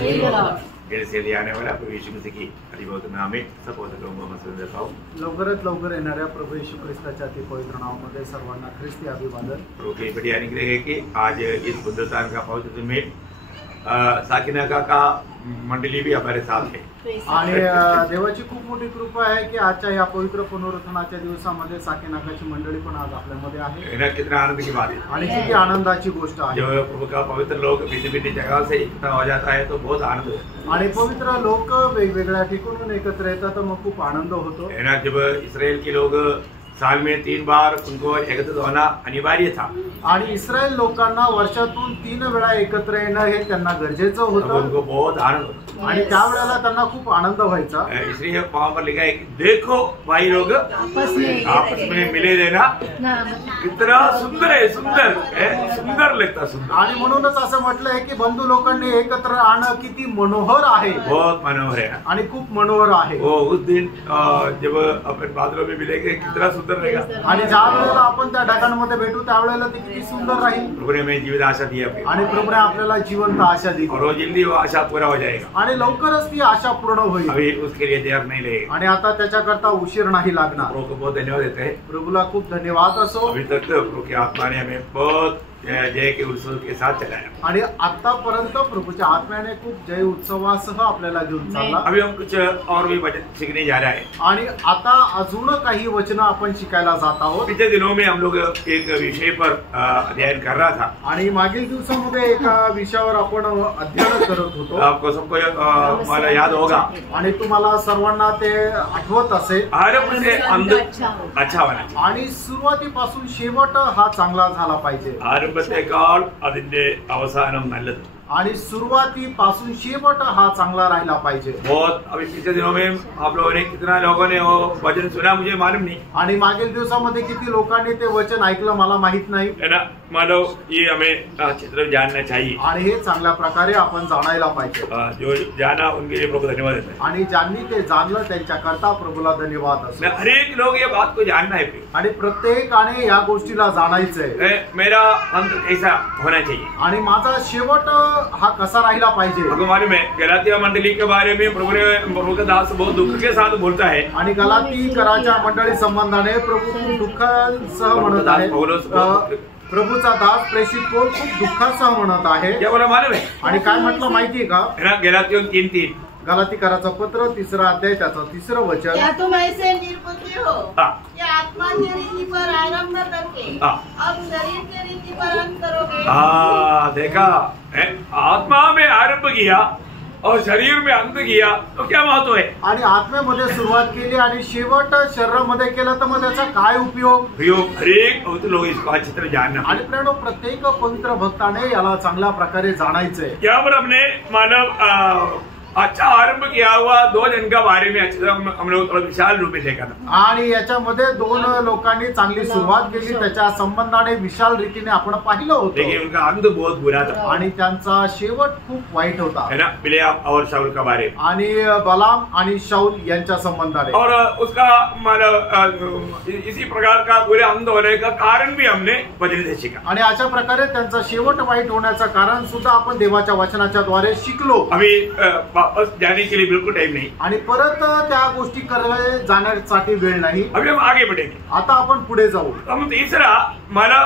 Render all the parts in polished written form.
से लिए आने वाला प्रभु यीशु मसीह की अधिभौत नाम में सपोज लवकरात लवकर येणाऱ्या प्रभू येशू ख्रिस्ताच्या अति पवित्र नावामध्ये सर्वांना ख्रिस्ती अभिवादन। प्रभु के बड़ी अनुग्रह है कि आज इस बुद्धतान का पवित्र दिन में साकिना का मंडली भी हमारे साथ है आणि देवाची खूप मोठी कृपा आहे की आजच्या या पवित्र पुनरुत्थानाच्या दिवसामध्ये साकिनाकाची मंडळी पण आज आपल्यामध्ये आहे। कितना आनंद की बात है आणि किती आनंदाची गोष्ट आहे। जब प्रभु का पवित्र लोग भिन्न जगह से इकट्ठा हो जाता है तो बहुत आनंद होता है आणि पवित्र लोक वेगवेगळ्या ठिकाणून एकत्र येतात तर मग खूप आनंद होतो। जब इस्राएल के लोग साल में 3 बार उनको एकत्रित होना अनिवार्य था आणि इस्रायल लोकांना वर्षातून 3 वेळा एकत्र येणं हे त्यांना गरजेचं होतं। उनको बहुत आनंद होता आणि त्यावेळेला त्यांना खूप आनंद व्हायचा। इसलिए वहां पर लिखा है कि देखो भाई लोग आपस में मिले देना कितना सुंदर है, सुंदर लगता सुंदर। आणि म्हणूनच असं म्हटलंय की बंधू लोकांनी एकत्र आणणं किती मनोहर आहे, बहुत मनोहर है आणि खूप मनोहर आहे। वो उस दिन जब अपन बादलों में मिलेंगे कितना सुंदर रहेगा आणि ज्या वेळेला आपण त्या ढगांमध्ये भेटू त्यावेळेला ते किती सुंदर राहील। प्रभु ने हमें जीवन आशा दी है आणि प्रभुने आपल्याला जिवंत आशा दिली और जल्दी वो आशा पूरा हो जाएगा आणि लवकरच ती आशा पूर्ण होईल। अभी उसके लिए देर नहीं लगेगा आणि आता त्याच्याकरता उशीर नाही लागणार। प्रभु को बहुत धन्यवाद देते हैं। प्रभुला खूप धन्यवाद असो। अभी तक प्रभु की आत्मा ने हमें बहुत जय के उत्सव के साथ चलाया आणि आतापर्यंत प्रभूच्या आत्म्याने खूप जय उत्सवासह आपल्याला घेऊन चालला। अभी हम कुछ और भी वचन सीखने जा रहे हैं आणि आता अजून काही वचन आपण शिकायला जात आहोत। पिछले दिनों में हम लोग एक विषय पर अध्ययन कर रहा था आणि मागील दिवसांमध्ये एका विषयावर आपण अध्ययन करत होतो। आपको सबको मला याद होगा आणि तुम्हाला सर्वांना ते आठवत असेल आरंभ से अंत अच्छा बना आणि सुरुवातीपासून शेवट हा चांगला झाला पाहिजे। ആരംഭത്തെക്കാൾ അതിന്റെ അവസാനം നല്ലത് आणि सुरुवातीपासून शेवट हा चांगला राहिला पाहिजे। बहुत अभी पिछले दिनों में आप लोगों ने कितना लोगों ने वो वचन सुना मुझे मालूम नहीं आणि मागील दिवसामध्ये किती लोकांनी ते वचन ऐकलं मला माहित नाही है ना। मानो ये हमें चित्र जानना चाहिए आणि हे चांगल्या प्रकारे आपण जाणायला पाहिजे। जो जाना उनके लिए प्रभु धन्यवाद देते हैं आणि ज्यांनी ते जाणलं त्यांच्याकरता प्रभुला धन्यवाद असो। हर एक लोग ये बात को जानना है आणि प्रत्येकाने या गोष्टीला जाणायचंय मेरा अंत कैसा होना चाहिए आणि माझा शेवट हा कसा राहिला पाहिजे। आपको मालूम है गलातिया मंडली के बारे में प्रभु का दास बहुत दुख के साथ बोलता है आणि गलाती कराच्या मंडळी संबंधाने प्रभू दुःखासह म्हणत आहे। प्रभूचा दास प्रेषित पौल खूप दुःखासह म्हणत आहे। क्या बोला मालूम है आणि काय म्हटलं माहितीये का गलातियों 3:3 गलाती कराचं पत्र 3रा अध्याय त्याचं 3रं वचन। क्या तुम ऐसे निर्बुद्धि हो कि आत्मा की रीति पर आरंभ करके अब शरीर की रीति पर अंत करोगे। देखा आत्मा में आरंभ किया और शरीर में अंत किया तो क्या महत्व है। आणि आत्मेमध्ये सुरुवात केली आणि शेवट शरीरामध्ये केलं तर मग त्याचा काय उपयोग। हर एक पवित्र लोग इसको अच्छी तरह जानना आणि प्रेरणो प्रत्येक पवित्र भक्ताने याला चांगल्या प्रकारे जाणायचंय। यहाँ पर हमने मानव अच्छा आरंभ किया हुआ 2 जन का बारे में अच्छी तरह हम लोग थोड़ा विशाल रूप में देखा था आणि याच्यामध्ये 2 लोकांनी चांगली सुरुवात केली त्याच्या संबंधाने विशाल रीतीने आपण पाहिलं होतं। लेकिन उनका अंत बहुत बुरा था आणि त्यांचा शेवट खूप वाईट होता है ना। बिलाम और शाऊल का बारे में आणि बलाम आणि शाऊल यांच्या संबंधाने और उसका मतलब इसी प्रकार का बुरे अंत होने का कारण भी हमने वचन से सीखा आणि अशा प्रकारे त्यांचा शेवट वाईट होण्याचं कारण सुद्धा आपण देवाच्या वचनाच्या द्वारे शिकलो। अभी वापस जाने के लिए बिल्कुल टाइम नहीं आणि परत त्या गोष्टी करायला जाण्यासाठी वेळ नाही। अभी हम आगे बढ़ेंगे आता आपण पुढे जाऊ। हम तीसरा माना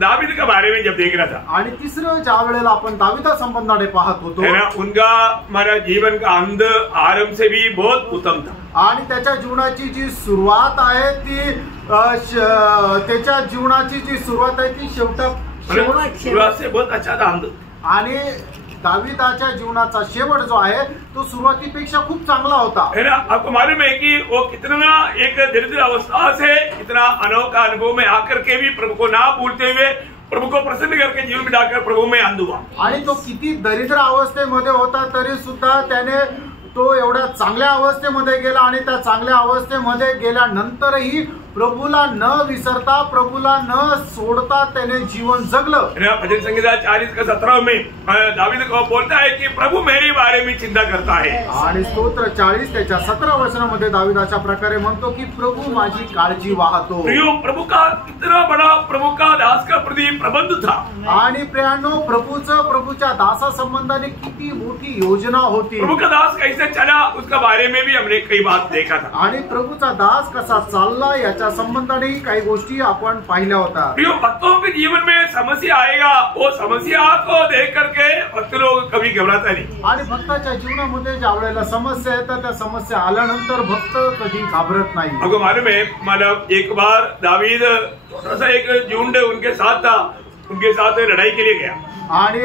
दावीद के बारे में जब देख रहा था आणि तिसरं ज्या वेळेला आपण दावीदा संबंधाने पाहत होतो है ना उनका हमारा जीवन का अंत आरंभ से भी बहुत उत्तम था आणि त्याच्या जीवनाची जी सुरुवात आहे ती त्याच्या जीवनाची जी सुरुवात आहे ती शुरुआत से बहुत अच्छा था अंत। आणि दावीदाच्या जीवनाचा शेवट जो आहे तो सुरुवातीपेक्षा खूप चांगला होता है ना। आपको मालूम है कि वो कितना एक दरिद्र अवस्था से इतना अनोखा अनुभव में आकर के भी प्रभु को ना भूलते हुए प्रभु को प्रसन्न करके जीवन में डालकर प्रभु में अंध हुआ। आणि तो किती दरिद्र अवस्थेमध्ये होता तरी सुद्धा त्याने तो एवढ्या चांगल्या अवस्थेमध्ये गेला आणि त्या चांगल्या अवस्थेमध्ये गेल्यानंतरही प्रभूला न विसरता, प्रभूला न सोडता त्याने जीवन जगलं. भजन संहिता 40:17 में दावीद को बोलता है कि प्रभु मेरे बारे में चिंता करता है. आणि स्तोत्र 40 त्याच्या 17 वचनामध्ये दावीद अशा प्रकारे म्हणतो की प्रभू माझी काळजी वाहतो. प्रभु का कितना बड़ा प्रभु का दास का प्रति प्रबंध था. आणि प्रियानो प्रभूच्या दासा संबंधाने किती मोठी योजना होती. प्रभु का दास कैसे चला उसका बारे में भी हमने कई बात देखा था. आणि प्रभूचा दास कसा चालला याच्या संबंधाने काही गोष्टी आपण पाहिल्या होत्या. भक्तों के जीवन में समस्या आएगा, वो समस्या को देख करके भक्त लोग कभी घबराता नहीं. आणि भक्ताच्या जीवनामध्ये ज्या वेळेला समस्या येतात त्या समस्या आल्यानंतर भक्त कधी घाबरत नाही. आपको मालूम है, मतलब एक बार दावीद छोटा सा एक झुंड उनके साथ था, उनके साथ लड़ाई के लिए गया. आणि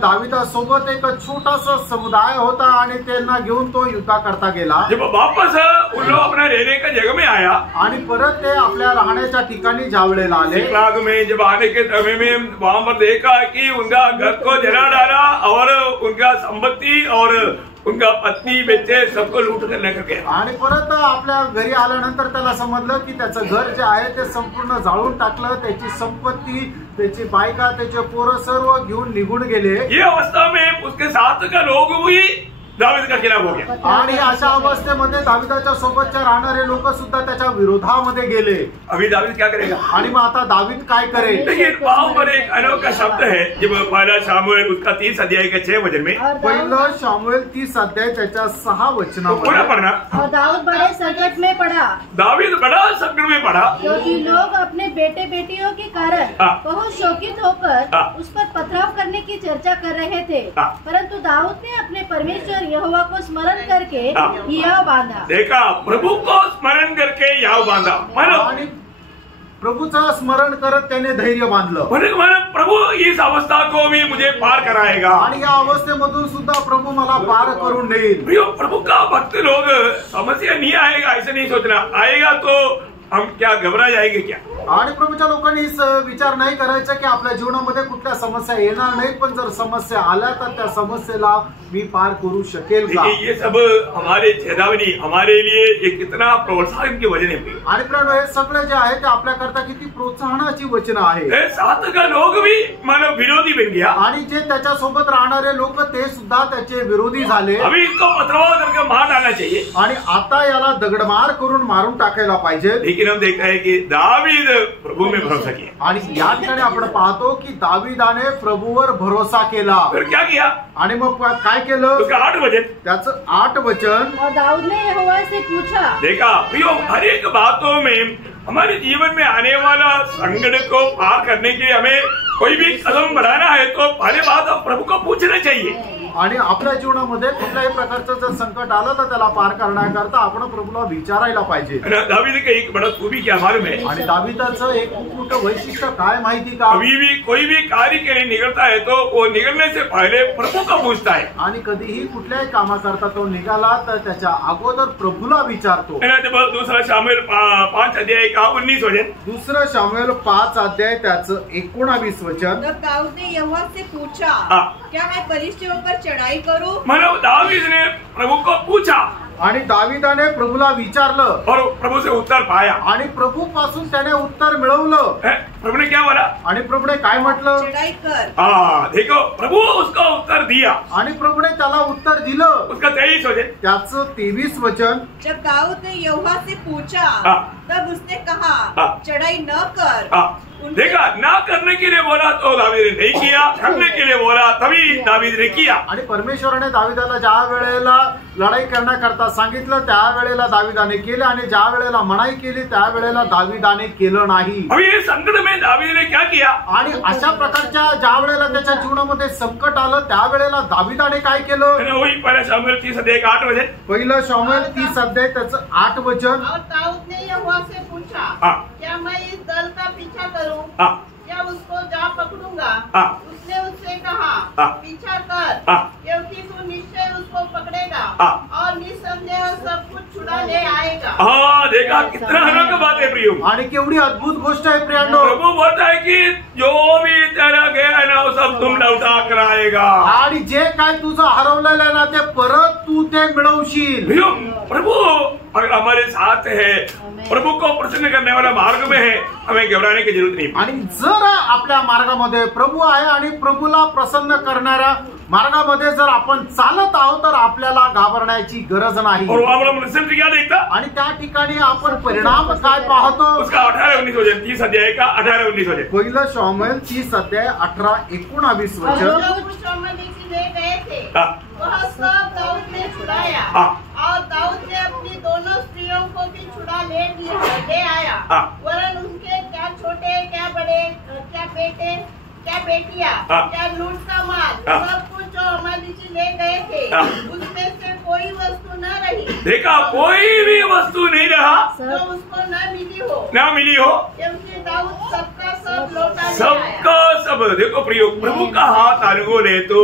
दावीदासोबत एक छोटासा समुदाय होता आणि त्यांना घेऊन तो युद्ध करता गेला. जब वापस उन लोग अपना रहने का जगह में आया आणि परत ते आपल्या राहण्याच्या ठिकाणी ज्या वेळेला आले, सिकलाग में जब आने के समय में वहां पर देखा कि उनका घर को जला डाला और उनका संपत्ति और उनका पत्नी बच्चे सबको लूट कर लेकर गया. आणि परत आपल्या घरी आल्यानंतर त्याला समजलं की त्याचं घर जे आहे ते संपूर्ण जाळून टाकलं, त्याची संपत्ती, त्याची बायका, त्याचे पोरं सर्व घेऊन निघून गेले. ये अवस्था में उसके साथ का लोग भी दावीद का खिलाफ हो गया. आणि अशा अवस्थेमध्ये दावीदाच्या सोबतच्या राहणारे लोक सुद्धा त्याच्या विरोधामध्ये गेले. अभी दावीद क्या करेगा? आणि मग आता दावीद काय करेल? लेकिन वहां पर एक अनोखा शब्द है, जब पहला शामुएल उसका 30 अध्याय के 6 वचन में, पहिलं शामुएल 30 अध्याय त्याच्या 6 वचनामध्ये पढ़ना. और दाऊद बड़े संकट में पड़ा. दावीद बड़ा संकट में पड़ा क्योंकि लोग अपने बेटे बेटियों के कारण बहुत शोकित होकर उस पर पथराव करने की चर्चा कर रहे थे. परंतु दाऊद ने अपने परमेश्वर यहोवा को स्मरण करके हियाव बांधा. देखा, प्रभु को स्मरण करके हियाव बांधा. आणि प्रभूचं स्मरण करत त्याने धैर्य बांधलं. प्रभु इस अवस्था को भी मुझे पार कराएगा. आणि या अवस्थेमधून सुद्धा प्रभू मला पार करून देईल. प्रभु का भक्त लोग समस्या नहीं आएगा ऐसा नहीं सोचना, आएगा तो हम क्या घबरा जाएंगे क्या. आणि प्रभूच्या लोकांनी विचार नाही करायचा की आपल्या जीवनामध्ये कुठल्या समस्या येणार नाहीत, पण जर समस्या आल्या तर त्या समस्येला मी पार करू शकेल का. ये सब हमारे चेतावनी, हमारे लिए ये कितना प्रोत्साहन की वचन है. आणि प्रिय हे सगळे जे आहे ते आपल्याकरता किती प्रोत्साहनाची वचन आहे. साथ का लोग भी मानव विरोधी बन गया. आणि जे त्याच्या सोबत राहणारे लोक ते सुद्धा त्याचे विरोधी झाले. अभी इसको पथराव करके मार डालना चाहिए. आणि आता याला दगडमार करून मारून टाकायला पाहिजे. लेकिन हम देखते हैं कि दावीद प्रभु में भरोसा किया. आणि या ठिकाणी आपण पाहतो की दावीदाने प्रभूवर भरोसा केला. फिर क्या किया? आणि मग काय केलं? उसका 8 वचन, त्याचं 8 वचन. और दाऊद ने यहोवा से पूछा. देखा प्रियो, हर एक बातों में हमारे जीवन में आने वाला संकट को पार करने के लिए हमें कोई भी कदम बढ़ाना है तो पहले बात प्रभु को पूछना चाहिए. आणि आपल्या जीवनामध्ये कुठल्याही प्रकारचं जर संकट आलं तर त्याला पार करण्याकरता आपण प्रभूला विचारायला पाहिजे. दावीद का एक बड़ा खूबी क्या मालूम है? आणि दावीदाचं एक खूप मोठं वैशिष्ट्य काय माहिती का? कभी भी कोई भी कार्य के लिए निकलता है तो वो निकलने से पहले प्रभु को पूछता है. आणि कधीही कुठल्याही कामाकरता तो निघाला तर त्याच्या अगोदर प्रभूला विचारतो. दूसरा शामुएल 5 अध्याय का 19 वचन. दुसरं शामुएल 5 अध्याय त्याचं 19 वचन. तब दाऊद ने यहोवा से पूछा, क्या मैं फलिश्तियों पर चढ़ाई करूं? मतलब दावीद ने प्रभु को पूछा आणि दावीदाने प्रभूला विचारलं और प्रभु से उत्तर पाया. आणि प्रभू पासून त्याने उत्तर मिळवलं. प्रभु ने क्या बोला? आणि प्रभूने काय म्हटलं? चढ़ाई कर. देखो प्रभु उसका उत्तर दिया. आणि प्रभूने त्याला उत्तर दिलं. उसका 23 वचन, त्याचं 23 वचन. जब दाऊद ने यहोवा से पूछा तब उसने कहा, चढ़ाई न कर. देखा, ना करने के लिए बोला तो दावीद ने नहीं किया, करने के लिए बोला तभी दावीद ने किया. आणि परमेश्वराने दावीदाला ज्या वेळेला लढाई करण्याकरता सांगितलं त्यावेळेला दावीदाने केलं आणि ज्या वेळेला मनाई केली त्यावेळेला दावीदाने केलं नाही. अभी ये संकट में दावीद ने क्या किया? आणि अशा प्रकारच्या ज्या वेळेला त्याच्या जीवनामध्ये संकट आलं त्यावेळेला दावीदाने काय केलं? वही पहिला शामुएल 30 अध्याय 8 वचन. पहिलं शामुएल 30 अध्याय त्याचं 8 वचन. और दाऊद ने यहोवा से पूछा, क्या मैं इस दल का पीछा करूं या उसको जा पकड़ूंगा? उसने उससे कहा, पीछा कर, क्योंकि तू निश्चय उसको पकड़ेगा और निसंदेह सब कुछ छुड़ा ले आएगा. देखा कितना अनोखी बात है प्रियो. आणि केवढी अद्भुत गोष्ट आहे प्रियांनो. प्रभु बोलता है कि जो भी तेरा गया ना वो सब तुम लौटा कर आएगा. आणि जे काय तुझं हरवलेलं ना ते परत तू ते मिळवशील. प्रभु अगर हमारे साथ है, प्रभु को प्रसन्न करने वाला मार्ग में है, हमें घबराने की जरूरत नहीं। आणि जर आपल्या मार्गामध्ये प्रभू आहे आणि प्रभूला प्रसन्न करणाऱ्या मार्गामध्ये जर आपण चालत आहोत तर आपल्याला घाबरण्याची गरज नाही। और वहाँ पर रिजल्ट क्या देखता? आणि त्या ठिकाणी आपण परिणाम काय पाहतो? उसका 18-19 वचन, 30 अध्याय का 18-19 वचन। पहिलं शमूएल 30 अध्याय 18-19 वचन। ले गए थे वह सब दाऊद ने छुड़ाया और दाऊद ने अपनी दोनों स्त्रियों को भी छुड़ा ले आया, वरन उसके क्या छोटे क्या बड़े क्या बेटे क्या बेटियां क्या लूट का माल सब कुछ जो अमालेकी ले गए थे उसमें से कोई वस्तु न रही। देखा, कोई भी वस्तु नहीं रहा जो उसको न मिली हो, क्योंकि दाऊद सबका सब लौटा ले आया। सबका सब। देखो प्रियो, प्रभु का हाथ अनुकूल है तो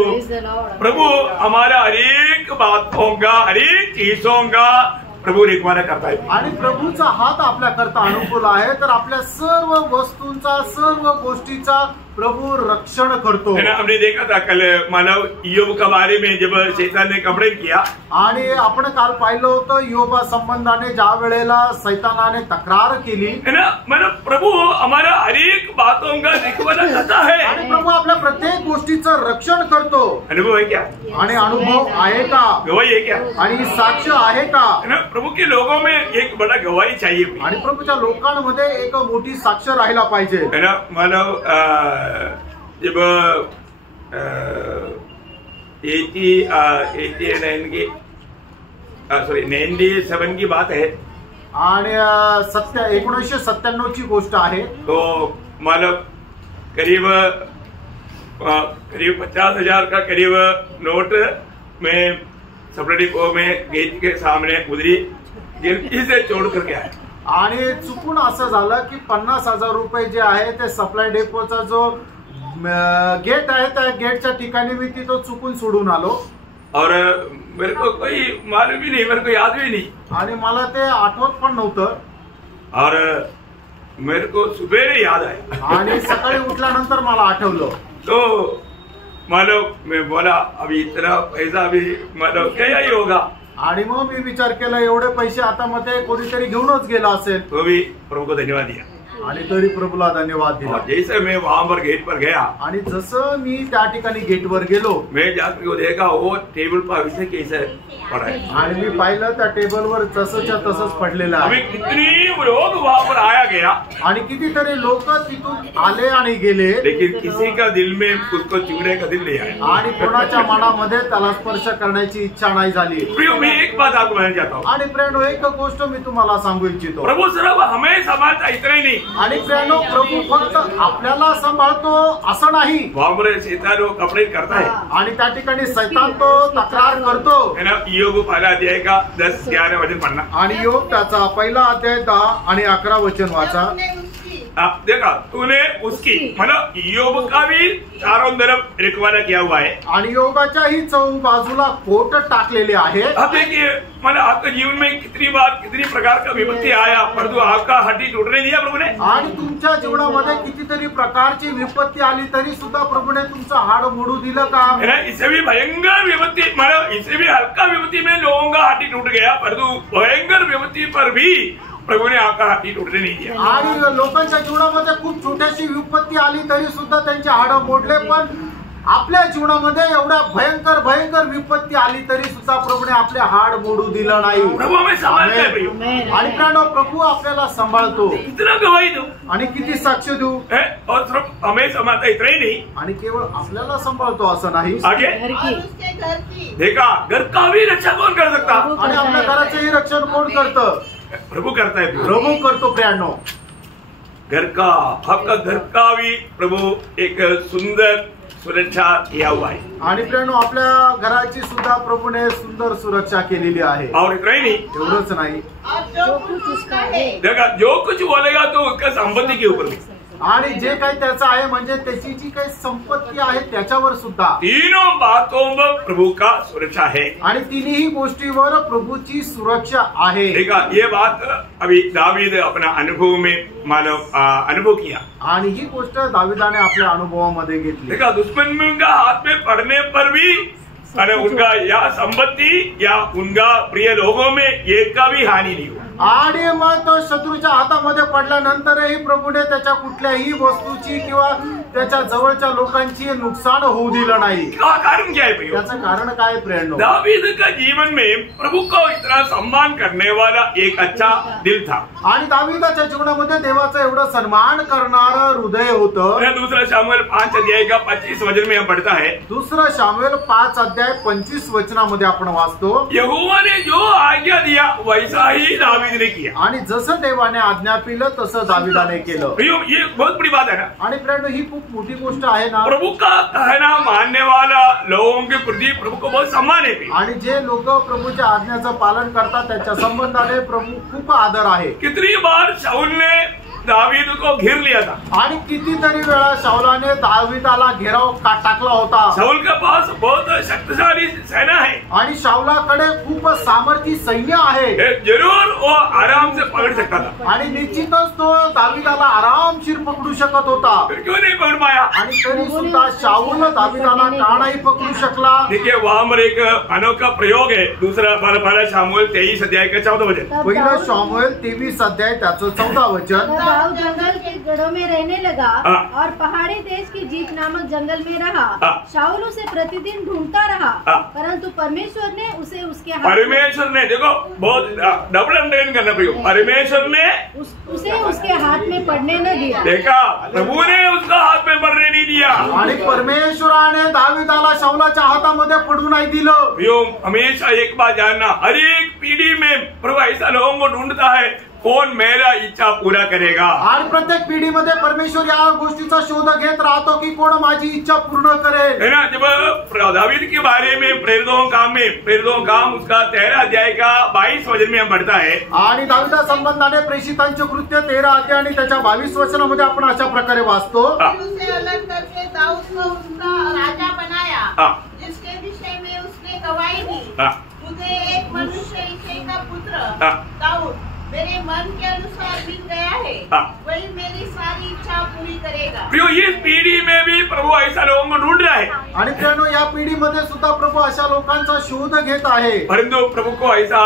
प्रभु हमारा हरेक बातों का, हरेक चीजों का प्रभु रिकवायरमेंट करता है। आणि प्रभूचा हात आपल्या करता अनुकूल आहे तर आपल्या सर्व वस्तूंचा, सर्व गोष्टीचा प्रभु रक्षण करतो। है ना, हमने देखा था कल मानव योग के बारे में जब शैतान ने कंप्लेंट किया, आणि आपण काल पाहिलं होतं योबा संबंधाने ज्या वेळेला शैतानाने तक्रार केली, है ना, मतलब प्रभु हमारा हरेक बातों का रिकवायरमेंट करता है आणि प्रभू आपल्या प्रत्येक गोष्टीचं रक्षण करतो। अनुभव है क्या? आणि अनुभव आहे का? गवाही है क्या? आणि साक्ष आहे का? है ना, प्रभु के लोगों में एक बड़ा गवाही चाहिए। आणि प्रभूच्या लोकांमध्ये एक मोठी साक्ष राहिला पाहिजे। है ना, मानव जब 97 की बात है आणि 1997 ची गोष्ट आहे, तो मानव करीब 50,000 का करीब नोट में सप्लाई डिपो में गेट के सामने उधरी गिरती से चोड़ करके आया। आणि चुकून असं झालं की 50,000 रुपये जे आहे ते सप्लाय डेपोचा जो गेट आहे त्या गेटच्या ठिकाणी मी तिथं चुकून सोडून आलो। और मेरे को कोई मालूम भी नहीं, मेरे को याद भी नहीं, आणि मला ते आठवत पण नव्हतं। और मेरे को सुबेरे याद आया आणि सकाळी उठल्यानंतर मला आठवलं। तो मालूम मैं बोला अभी इतना पैसा भी मालूम क्या ही होगा। आणि मग मी विचार केला एवढे पैसे आता मध्ये कोणीतरी घेऊनच गेला असेल। तो भी प्रभु को धन्यवाद दिया आणि तरी प्रभूला धन्यवाद दिला। जैसे मैं वहां पर गेट पर गया, आणि जसं मी त्या ठिकाणी गेटवर गेलो, मैं जाकर को देखा वो टेबल पर अभिषेक कैसे पड़ा है, आणि मी पाहिलं त्या टेबलवर तसंच्या तसंच पडलेलं अभी आहे। कितनी लोग वहां पर आया गया, आणि कितीतरी लोक तिथून आले आणि गेले, लेकिन किसी का दिल में उसको छूने का दिल नहीं आया। आणि कोणाच्या मनामध्ये त्याला स्पर्श करण्याची इच्छा नाही झाली। प्रियो, मैं एक बात आपको कहना चाहता हूँ, आणि प्रेरणो एक गोष्ट मी तुम्हाला सांगू इच्छितो, प्रभु सिर्फ हमें संभालता इतना ही नहीं, आणि प्रेरणो प्रभू फक्त आपल्याला सांभाळतो असं नाही, वहां पर शैतान वो कपड़े करता है। आणि त्या ठिकाणी शैतान तो तक्रार करतो। है ना, योग पहला अध्याय का 10-11 वचन पढ़ना। आणि योग त्याचा पहिला अध्याय 10 आणि 11 वचन वाचा। देखा तूने उसकी, मतलब योग का भी चारों तरफ रिकवायरा किया हुआ है, आणि योगाच्याही चौ बाजूला कोट टाकलेले आहे। अब देखिए, मतलब आपके जीवन में कितनी बार कितनी प्रकार का विपत्ति आया, परंतु आपका हड्डी टूटने दिया प्रभु ने। आणि तुमच्या जीवनामध्ये कितीतरी प्रकारची विपत्ती आली तरी सुद्धा प्रभूने तुमचं हाड मोडू दिलं का? है ना, इससे भी भयंकर विपत्ति, मतलब इससे भी हल्का विपत्ति में लोगों का हड्डी टूट गया, परंतु भयंकर विपत्ति पर भी प्रभु ने आपका हड्डी टूटने नहीं दिया। आणि लोकांच्या जीवनामध्ये खूप छोटीशी विपत्ती आली तरी सुद्धा त्यांचे हाड मोडले, पण आपल्या जीवनामध्ये एवढ्या भयंकर भयंकर विपत्ती आली तरी सुद्धा प्रभूने आपले हाड मोडू दिलं नाही। प्रभु हमें संभालता है प्रियो, आणि प्राणो प्रभू आपल्याला सांभाळतो। कितना गवाही दो आणि किती साक्ष देऊ, और सिर्फ हमें संभालता इतना ही नहीं, आणि केवळ आपल्याला सांभाळतो असं नाही, आगे और उसके घर की देखा घर का भी रक्षा कौन कर सकता? आणि आपल्या घराचेही रक्षण कोण करतं? प्रभु करता है। प्रभू करतो। प्रियानो, घर का, आपका घर का भी प्रभु एक सुंदर सुरक्षा किया हुआ है, आणि प्रियानो आपल्या घराची सुद्धा प्रभूने सुंदर सुरक्षा केलेली आहे। और इतना ही नहीं, एवढंच नाही, और जो कुछ उसका है देखा जो कुछ बोलेगा तो उसका संपत्ति के ऊपर भी, आणि जे काही त्याचं आहे म्हणजे त्याची जी काही संपत्ती आहे त्याच्यावर सुद्धा, तीनों बातों में प्रभु का सुरक्षा है। आणि तिन्ही गोष्टीवर प्रभूची सुरक्षा आहे। देखा, ये बात अभी दावीद अपना अनुभव में मानव अनुभव किया, आणि ही गोष्ट दाविदाने आपल्या अनुभवामध्ये घेतली। देखा दुश्मन का हाथ में पड़ने पर भी और उनका या संपत्ति या उनका प्रिय लोगों में एक का भी हानि नहीं हो। आणि मग तो शत्रूच्या हातामध्ये पडल्यानंतरही प्रभूने त्याच्या कुठल्याही वस्तूची किंवा त्याच्या जवळच्या लोकांची नुकसान होऊ दिलं नाही। कारण क्या है भैया? त्याचं कारण काय प्रेरणा? दावीद का जीवन में प्रभु को इतना सम्मान करने वाला एक अच्छा दिल था आणि दाविदाच्या जीवनामध्ये देवाचा एवढा सन्मान करणारं हृदय होतं। दूसरा शामुएल 5 अध्याय का 25 वचन में हम पढ़ता है, दुसरा शामुएल 5 अध्याय 25 वचनामध्ये आपण वाचतो, यहोवा ने जो आज्ञा दिया वैसा ही दावीद ने किया। आणि जसं देवाने आज्ञा पिलं तसं दाविदाने केलं। ये बहुत बड़ी बात है ना। आणि प्रेरणा ही खूप मोठी गोष्ट आहे ना। प्रभु का कहना मानने वाला लोगों के प्रति प्रभु को बहुत सम्मान है आणि जे लोक प्रभूच्या आज्ञाचं पालन करतात त्यांच्या संबंधाने प्रभू खूप आदर आहे। कितनी बार शाऊल ने दावीद को घेर लिया था आणि कितीतरी वेळा शाऊलाने दाविदाला घेराव टाकला होता। शाऊल के पास बहुत शक्तिशाली सेना है आणि शाऊलाकडे खूप सामर्थी सैन्य आहे। जरूर वो आराम से पकड़ सकता था आणि निश्चितच तो दाविदाला आरामशीर पकडू शकत होता। फिर क्यों नहीं पकड़ पाया? आणि तरी सुद्धा शाऊल दाविदाला का नाही पकडू शकला? देखिए वहां पर एक अनोखा प्रयोग है। दूसरा पहला शामुएल 23 अध्याय का 14 वचन। पहिला शामुएल 23 अध्याय त्याचं 14 वचन। दाऊद जंगल के गढ़ों में रहने लगा और पहाड़ी देश की जीप नामक जंगल में रहा। शाऊल उसे प्रतिदिन ढूंढता रहा, परंतु परमेश्वर ने उसे उसके हाथ परमेश्वर ने, देखो बहुत डबल अंडरलाइन करना प्रयोग, परमेश्वर ने उसे उसके हाथ में पड़ने न दिया। देखा, प्रभु ने उसका हाथ में पड़ने नहीं दिया। आणि परमेश्वराने दाविदाला शाऊलाच्या हातामध्ये पडू नाही दिलं। हमेशा एक बात जानना, हर एक पीढ़ी में प्रभु ऐसा लोगों को ढूंढता है कौन मेरा इच्छा पूरा करेगा। आणि प्रत्येक पिढीमध्ये परमेश्वर या गोष्टीचा शोध घेत राहतो की कोण माझी इच्छा पूर्ण करेल। है ना। जब दावीद के बारे में प्रेरितों काम उसका 13 अध्याय का 22 वचन में हम पढ़ता है। आणि दाविदा संबंधाने प्रेषितांचे कृत्य 13 अध्याय आणि त्याच्या 22 वचनामध्ये आपण अशा प्रकारे वाचतो, उसे अलग करके दाऊद को उसका राजा बनाया, जिसके विषय में उसने गवाही दी, मुझे एक मनुष्य ईशे का पुत्र दाऊद मेरे मन के अनुसार मिल गया है, वही मेरी सारी इच्छा पूरी करेगा। इस पीढ़ी में भी प्रभु ऐसा लोगों को ढूंढ रहा है। आणि त्यानो या पिढीमध्ये सुद्धा प्रभू अशा लोकांचा शोध घेत आहे। परंतु प्रभु को ऐसा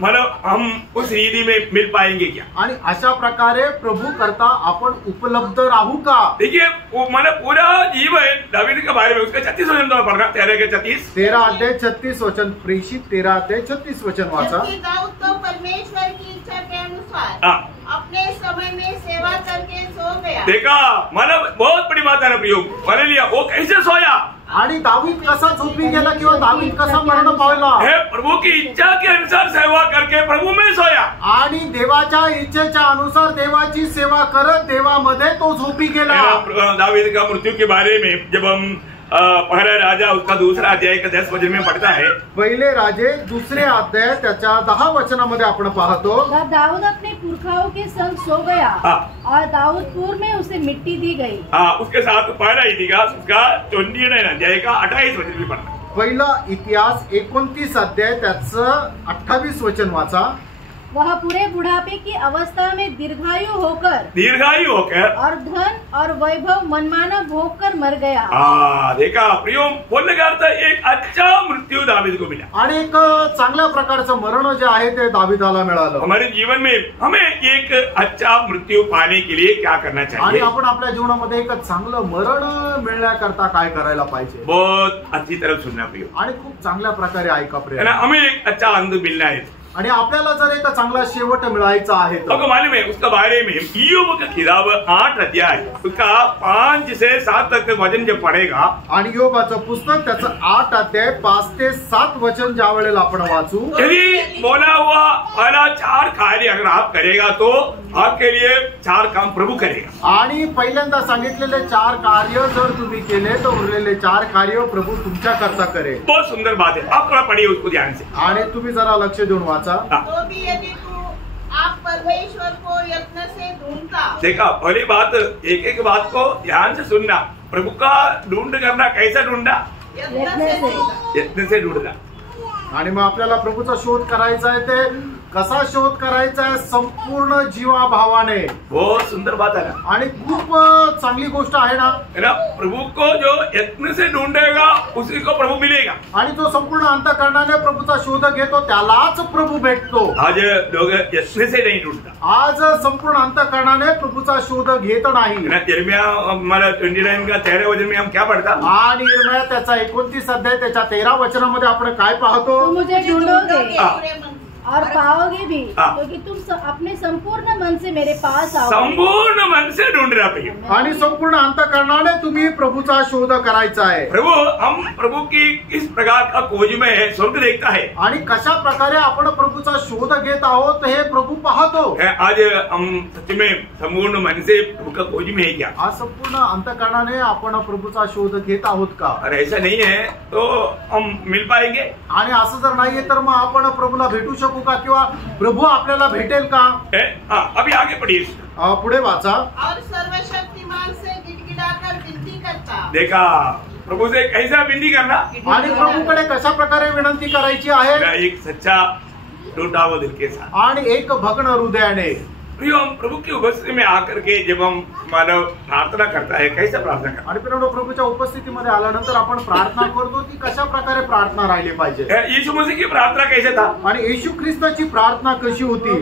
मतलब हम उस रीति में मिल पाएंगे क्या? आणि अशा प्रकारे प्रभु करता आपण उपलब्ध राहू का? देखिए मतलब पूरा जीवन दावीद के बारे में उसका 36 वचन तो पढ़ना, 13 के 36 13 अध्याय 36 वचन, प्रेषित 13 अध्याय 36 वचन वाचा। दाऊद तो परमेश्वर की इच्छा के अनुसार अपने समय में सेवा करके सो गया। देखा, मतलब बहुत बड़ी बात है ना प्रयोग, मान लिया वो कैसे सोया आणि दावीद कसा झोपी गेला किंवा दावीद कसा मरण पावला? हे प्रभु की इच्छा के अनुसार सेवा करके प्रभु में सोया आणि देवाच्या इच्छेच्या अनुसार देवाची सेवा करत देवामध्ये तो झोपी गेला। दावीद का मृत्यू के बारे में जब हम पहला राजा उसका दूसरा अध्याय का 10 वचन में पढ़ता है, पहिले राजे दूसरे अध्याय त्याच्या 10 वचनामध्ये आपण पाहतो, दाऊद अपने पुरखाओं के संग सो गया और दाऊदपुर में उसे मिट्टी दी गई। उसके साथ पहला इतिहास उसका 29 अध्याय का 28 वचन में पढ़ना। पहिला इतिहास 29 अध्याय त्याचं 28 वचन वाचा। वह पूरे बुढ़ापे की अवस्था में दीर्घायु होकर और धन और वैभव मनमाना भोग कर मर गया। देखा प्रियो, बोलने का अर्थ एक अच्छा मृत्यू दावीद को मिला आणि एक चांगल्या प्रकारचं मरण जे आहे ते दाविदाला मिळालं। हमारे जीवन में हमें एक अच्छा मृत्यू पाने के लिए क्या करना चाहिए? आणि आपण आपल्या जीवनामध्ये एक चांगलं मरण मिळण्याकरता काय करायला पाहिजे? बहुत अच्छी तरह सुनना प्रियो, आणि खूप चांगल्या प्रकारे ऐका प्रिय। हमें एक अच्छा अंत मिलना है आणि आपल्याला जर एक चांगला शेवट मिळायचा आहे तो मालूम है उसका बारे में ईयोब का किताब 8 अध्याय उसका 5 से 7 तक वचन जब पढ़ेगा, आणि योबाचं पुस्तक त्याचं 8 अध्याय 5 ते 7 वचन ज्या वेळेला आपण वाचू, यदि बोला हुआ पहला 4 कार्य अगर आप करेगा तो आपके लिए 4 काम प्रभु करेगा। आणि पहिल्यांदा सांगितलेले 4 कार्य जर तुम्ही केले तर उरलेले 4 कार्य प्रभू तुमच्या करता करेल। बहुत सुंदर बात है, आप थोड़ा पढ़िए उसको ध्यान से आणि तुम्ही जरा लक्ष देऊन वाचा। तो भी यदि तू आप परमेश्वर को यत्न से ढूंढता। देखा, पहली बात एक एक बात को ध्यान से सुनना। प्रभु का ढूंढ करना कैसा ढूंढना? यत्न से यत्न से ढूंढना। आणि मग आपल्याला प्रभूचा शोध करायचा आहे ते कसा शोध करायचा आहे संपूर्ण जीवाभावाने. बहुत सुंदर बात है ना. आणि खूप चांगली गोष्ट आहे ना. प्रभु को जो यत्न से ढूंढेगा उसी को प्रभु मिलेगा. आणि जो संपूर्ण अंतःकरणाने प्रभूचा शोध घेतो त्यालाच प्रभू भेटतो. आज लोग यत्न से नहीं ढूंढता. आज संपूर्ण अंतःकरणाने प्रभूचा शोध घेत नाही. यिर्मयाह हमारा 29 का 13 वचन में हम क्या पढ़ता. आणि यिर्मयाह त्याचा 29 अध्याय त्याच्या 13 वचनामध्ये आपण काय पाहतो. तुम मुझे ढूंढोगे और पाओगे भी क्योंकि तुम अपने संपूर्ण मन से मेरे पास आओ. संपूर्ण मन से ढूंढ रहा है. आणि संपूर्ण अंतःकरणाने तुम्ही प्रभूचा शोध करायचा आहे. प्रभु हम प्रभु की किस प्रकार का खोज में है स्वर्ग देखता है. आणि कशा प्रकारे आपण प्रभूचा शोध घेत आहोत हे प्रभू पाहतो. आज हम सच में संपूर्ण मन से प्रभु का खोज में है क्या. आज संपूर्ण अंतःकरणाने आपण प्रभूचा शोध घेत आहोत का. अरे ऐसा नहीं है तो हम मिल पाएंगे. आणि असं जर नाहीये तर मग आपण प्रभूला भेटू शकू का किंवा प्रभू आपल्याला भेटेल का. अभी आगे पढ़िए. पुढे वाचा. और सर्वशक्तिमान से गिड़गिड़ाकर विनती करता. देखा प्रभु से कैसा विनती करना. आणि प्रभूकडे कशा प्रकारे विनंती करायची आहे. एक सच्चा टूटा हुआ दिल के साथ आणि एक भग्न हृदयाने. हम प्रभु की उपस्थिति में आकर के जब हम मानव प्रार्थना करता है कैसे प्रार्थना करता. आणि प्रभूच्या उपस्थितीमध्ये आल्यानंतर आपण प्रार्थना करतो ती कशा प्रकारे प्रार्थना राहिली पाहिजे. यीशु मसीह की प्रार्थना कैसे था. आणि येशू ख्रिस्ताची प्रार्थना कशी होती.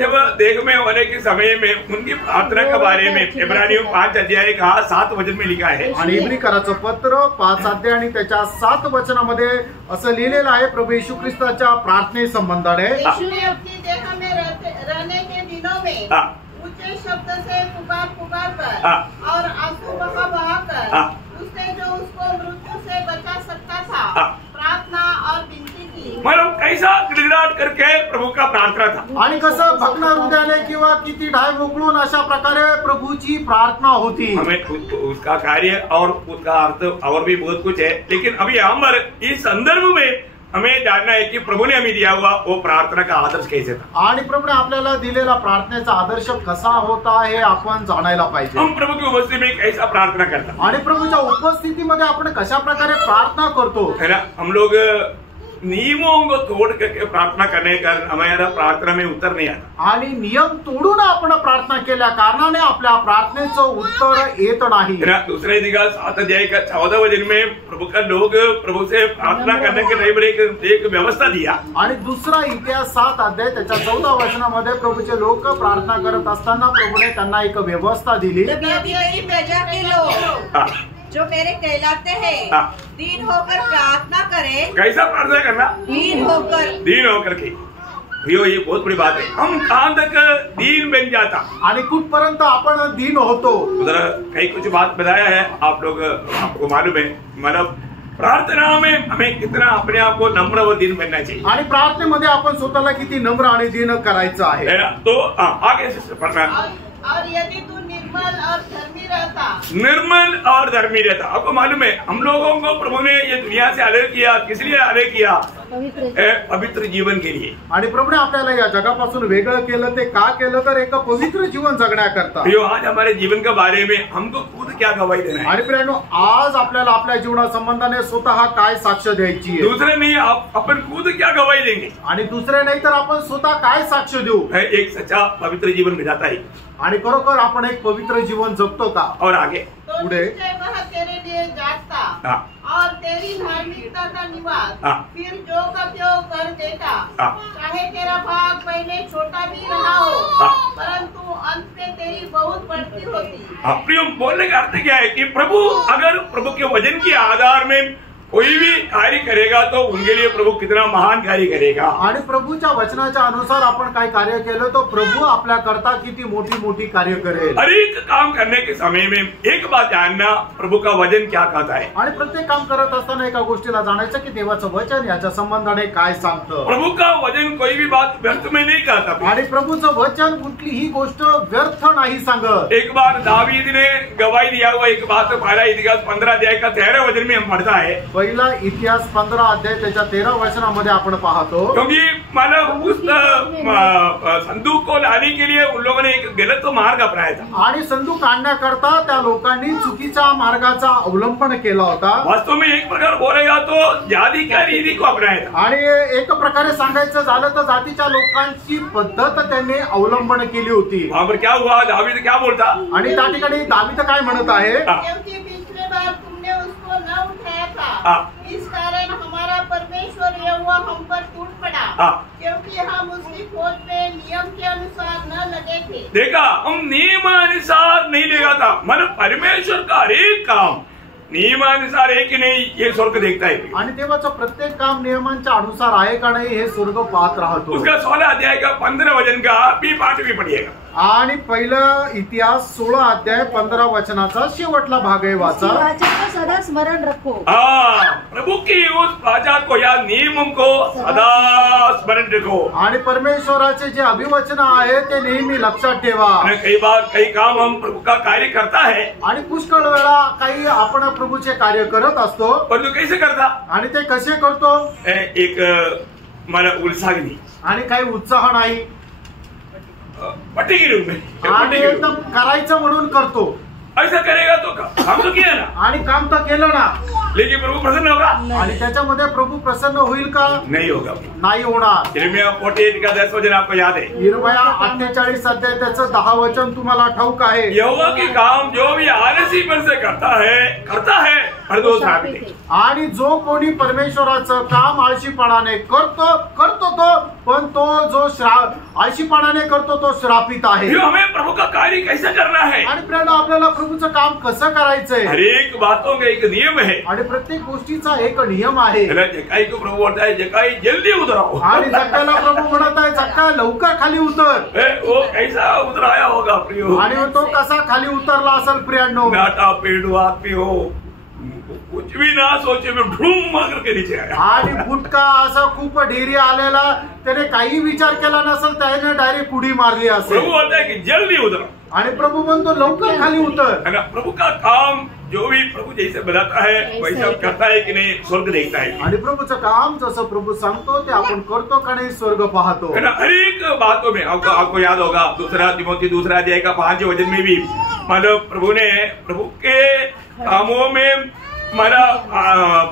जब देह में होने के समय में उनकी प्रार्थना के बारे में इब्रानियों 5 अध्याय का 7 वचन में लिखा है. आणि इब्रिकराचं पत्र 5 अध्याय आणि त्याच्या 7 वचनामध्ये असं लिहिलेलं आहे प्रभू येशू ख्रिस्ताच्या प्रार्थने संबंधाने. देह में रहने के दिनों में ऊंचे शब्द से पुकार कर और आंसू बहा कर उसने जो उसको मृत्यु से बचा सकता था प्रार्थना और विनती की. मतलब कैसा गिड़गिड़ाहट करके प्रभु का प्रार्थना था. आणि कसं भग्न हृदयाने किंवा किती ढाय मोकळून अशा प्रकारे प्रभूची प्रार्थना होती. हमें उसका कार्य और उसका अर्थ और भी बहुत कुछ है लेकिन अभी हम इस संदर्भ में हमें जानना है कि प्रभु ने हमें दिया हुआ वो प्रार्थना का आदर्श कैसे था. आणि प्रभूने आपल्याला दिलेला प्रार्थनेचा आदर्श कसा होता हे आपण जाणायला पाहिजे. हम प्रभु की उपस्थिति में कैसा प्रार्थना करता. आणि प्रभूच्या उपस्थितीमध्ये आपण कशा प्रकारे प्रार्थना करतो. है ना. हम लोग नियमों को तोड़ करके प्रार्थना करने का हमारा प्रार्थना में उत्तर नहीं आता. आणि नियम तोडून आपण प्रार्थना केल्या कारणाने आपल्या प्रार्थनेचं उत्तर येत नाही. दूसरे दिगा 7 अध्याय का 14 वचन में प्रभु का लोग प्रभु से प्रार्थना करने के लिए एक व्यवस्था दिया. आणि दुसरा इतिहास 7 अध्याय त्याच्या 14 वचनामध्ये प्रभूचे लोक प्रार्थना करत असताना प्रभूने त्यांना एक व्यवस्था दिली. प्रजा के लोग जो मेरे कहलाते हैं दीन होकर प्रार्थना करें. कैसा प्रार्थना करना. दीन होकर के. ये बहुत बड़ी बात है. हम कहाँ तक दीन बन जाता. आणि कुठपर्यंत आपण दीन होतो. उधर कई कुछ बात बताया है आप लोग आपको मालूम है. मतलब प्रार्थना में हमें कितना अपने आप को नम्र व दीन बनना चाहिए. आणि प्रार्थनेमध्ये आपण स्वतःला किती नम्र आणि दीन करायचं आहे. तो आगे से पढ़ना. और यदि तू निर्मल और धर्मी रहता. आपको मालूम है हम लोगों को प्रभु ने ये दुनिया से अलग किया. किस लिए अलग किया. पवित्र जीवन के लिए. आणि प्रभूने आपल्याला या जगापासून वेगळं केलं. ते का केलं तर एक पवित्र जीवन जगण्याकरता. आज हमारे जीवन के बारे में हमको खुद क्या गवाही देना है. आणि प्रियानो आज आपल्याला आपल्या जीवना संबंधाने स्वतः काय साक्ष द्यायची आहे. दूसरे नहीं अपन खुद क्या गवाही देंगे. आणि दुसरे नाही तर आपण स्वतः काय साक्ष देऊ. एक सच्चा पवित्र जीवन बिताता है. आणि खरोखर आपण एक पवित्र जीवन जगतो का. और आगे पुढे तेरे लिए जागता और तेरी धार्मिकता का निवास फिर जो का त्यो कर देता. चाहे तेरा भाग पहले छोटा भी रहा हो परंतु अंत में तेरी बहुत बढ़ती होती. प्रिय बोलने का अर्थ क्या है कि प्रभु अगर प्रभु के वचन के आधार में कोई भी कार्य करेगा तो उनके लिए प्रभु कितना महान कार्य करेगा. आणि प्रभूच्या वचनाच्या अनुसार आपण काय कार्य केलं तो प्रभू आपल्या करता किती मोठी मोठी कार्य करेल. हर एक काम करने के समय में एक बात जानना प्रभू का वचन क्या कहता है. आणि प्रत्येक काम करत असताना एका गोष्टीला जाणायचं की देवाचं वचन याच्या संबंधाने काय सांगतं. प्रभु का वचन कोई भी बात व्यर्थ में नहीं कहता. आणि प्रभूचं वचन कुठलीही गोष्ट व्यर्थ नाही सांगत. एक बार दावीद ने गवाही दिया हुआ एक बात 12 इतिहास 15 अध्याय का 13 वचन में हम पढ़ता है. पहिला इतिहास 15 अध्याय त्याच्या 13 वचनामध्ये आपण पाहतो, क्योंकि मानव उस संदूक को लाने के लिए उन लोगों ने एक गलत मार्ग अपनाया था। आणि संदूक आणण्याकरता त्या लोकांनी चुकीच्या मार्गाचा अवलंबन केला होता। वास्तव में एक प्रकार बोलेगा तो जाति का रीति को अपनाया था। आणि एक प्रकारे सांगायचं झालं तर जातीच्या लोकांची पद्धत त्यांनी अवलंबन केली होती। वहां पर क्या हुआ, दावीद क्या बोलता, आणि त्या ठिकाणी दावीद काय म्हणत आहे, क्योंकि पिछले बार तुमने उसको न उठाया था, इस कारण हमारा परमेश्वर यहोवा हम पर टूट पड़ा, क्योंकि हम उसकी खोज में नियम के अनुसार न लगे थे। देखा, हम नियमानुसार नहीं लेगा था। मन परमेश्वर का हर एक काम नियमानुसार है कि नहीं, ये स्वर्ग देखता है। आणि तेव्हाचं प्रत्येक काम नियमांच्या अनुसार आहे का नाही हे स्वर्ग पाहत राहतो। उसका 16 अध्याय का 15 वचन का भी पाठ भी पढ़िएगा। आणि पहिलं इतिहास 16 अध्याय 15 वचनाचा शेवटला भाग आहे, वाचा। वाचा को सदा स्मरण रखो। प्रभु की उस वाचा को या नियम को सदा स्मरण रखो। आणि परमेश्वराचे जे अभिवचन आहे ते नेहमी लक्षात ठेवा। कई बार कई काम हम प्रभु का कार्य करता है, आणि पुष्कळ वेळा काही आपण प्रभूचे कार्य करत असतो, पर तू कैसे करता, आणि ते कसे करतो, एक मला उत्साह नहीं, आणि काही उत्साह नाही, पट्टी के रूप में आणि एकदम करायचं म्हणून करतो। ऐसा करेगा तो काम तो किया ना, आणि काम तर केलं ना, लेकिन प्रभु प्रसन्न होगा, आणि त्याच्यामध्ये प्रभु प्रसन्न होईल का, नहीं होगा, नाही होणार। यिर्मयाह 48 का 10 वचन आपको याद है, यिर्मयाह 48 अध्याय त्याचं 10 वचन तुम्हाला ठाऊक आहे। यहोवा के काम जो भी आलसी मन से करता है हर दोष श्रापित है। आणि जो कोणी परमेश्वराचं काम आळशीपणाने करतो तो, पण तो जो आळशीपणाने करतो तो श्रापित आहे। हमें प्रभु का कार्य कैसे करना है, आणि प्रेरणा आपल्याला प्रभूचं काम कसं करायचंय, हर एक बातों का एक नियम है, आणि प्रत्येक गोष्टीचा एक नियम आहे। जकाई को प्रभु बोलता है, जकाई जल्दी उतराओ, आणि जक्काला प्रभू म्हणत आहे, जक्का लवकर खाली उतर। वो कैसा उतराया होगा प्रियो, आणि तो कसा खाली उतरला असेल प्रियांनो, नाटा पेड़ू आदमी हो, कुछ भी ना सोचे में ढूम मार करके नीचे आया, आणि बुटका असं खूप ढेरी आलेला, त्याने काही विचार केला नसेल, त्याने डायरेक्ट उडी मारली असेल। प्रभु बोलता है कि जल्दी उतरो, आणि प्रभू म्हणतो लवकर खाली उतर। है ना, प्रभु का काम जो भी प्रभु जैसे बताता है वैसा करता है कि नहीं, स्वर्ग देखता है। आणि प्रभूचं काम जसं प्रभू सांगतो ते आपण करतो का नाही, स्वर्ग पाहतो। है ना, हर एक बातों में आपको याद होगा, 2 तिमोथी 2 अध्याय का 5 वचन में भी मतलब प्रभु ने प्रभु के कामों में माना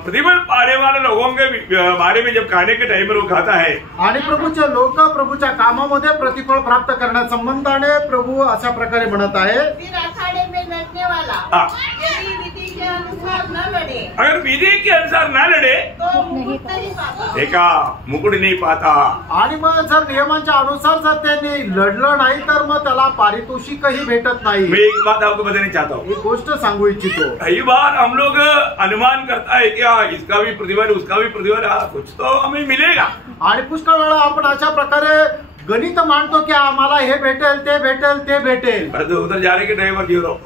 प्रतिफल पाने वाले लोगों के बारे में जब खाने के टाइम पर वो खाता है, आणि प्रभूचे लोक प्रभूच्या कामामध्ये प्रतिफळ प्राप्त करण्या संबंधाने प्रभू अशा प्रकारे म्हणत आहे, फिर अखाड़े में लड़ने वाला यदि विधि के अनुसार न लड़े, अगर विधि के अनुसार न लड़े तो मुकुट नहीं पाता। देखा, मुकुट नहीं पाता। आणि मग जर नियमांच्या अनुसार जर त्याने लढलं नाही तर मग त्याला पारितोषिकही भेटत नाही। मैं एक बात आपको बताना चाहता हूँ, एक गोष्ट सांगू इच्छितो, कई बार हम लोग अनुमान करता है कि इसका भी प्रतिफल उसका भी प्रतिफल, कुछ तो हमें मिलेगा। आणि पुष्कळ वेळा आपण अशा प्रकारे गणित मांडतो की आम्हाला हे भेटेल ते भेटेल ते भेटेल, परंतु उधर जाने के टाइम पर जीरो,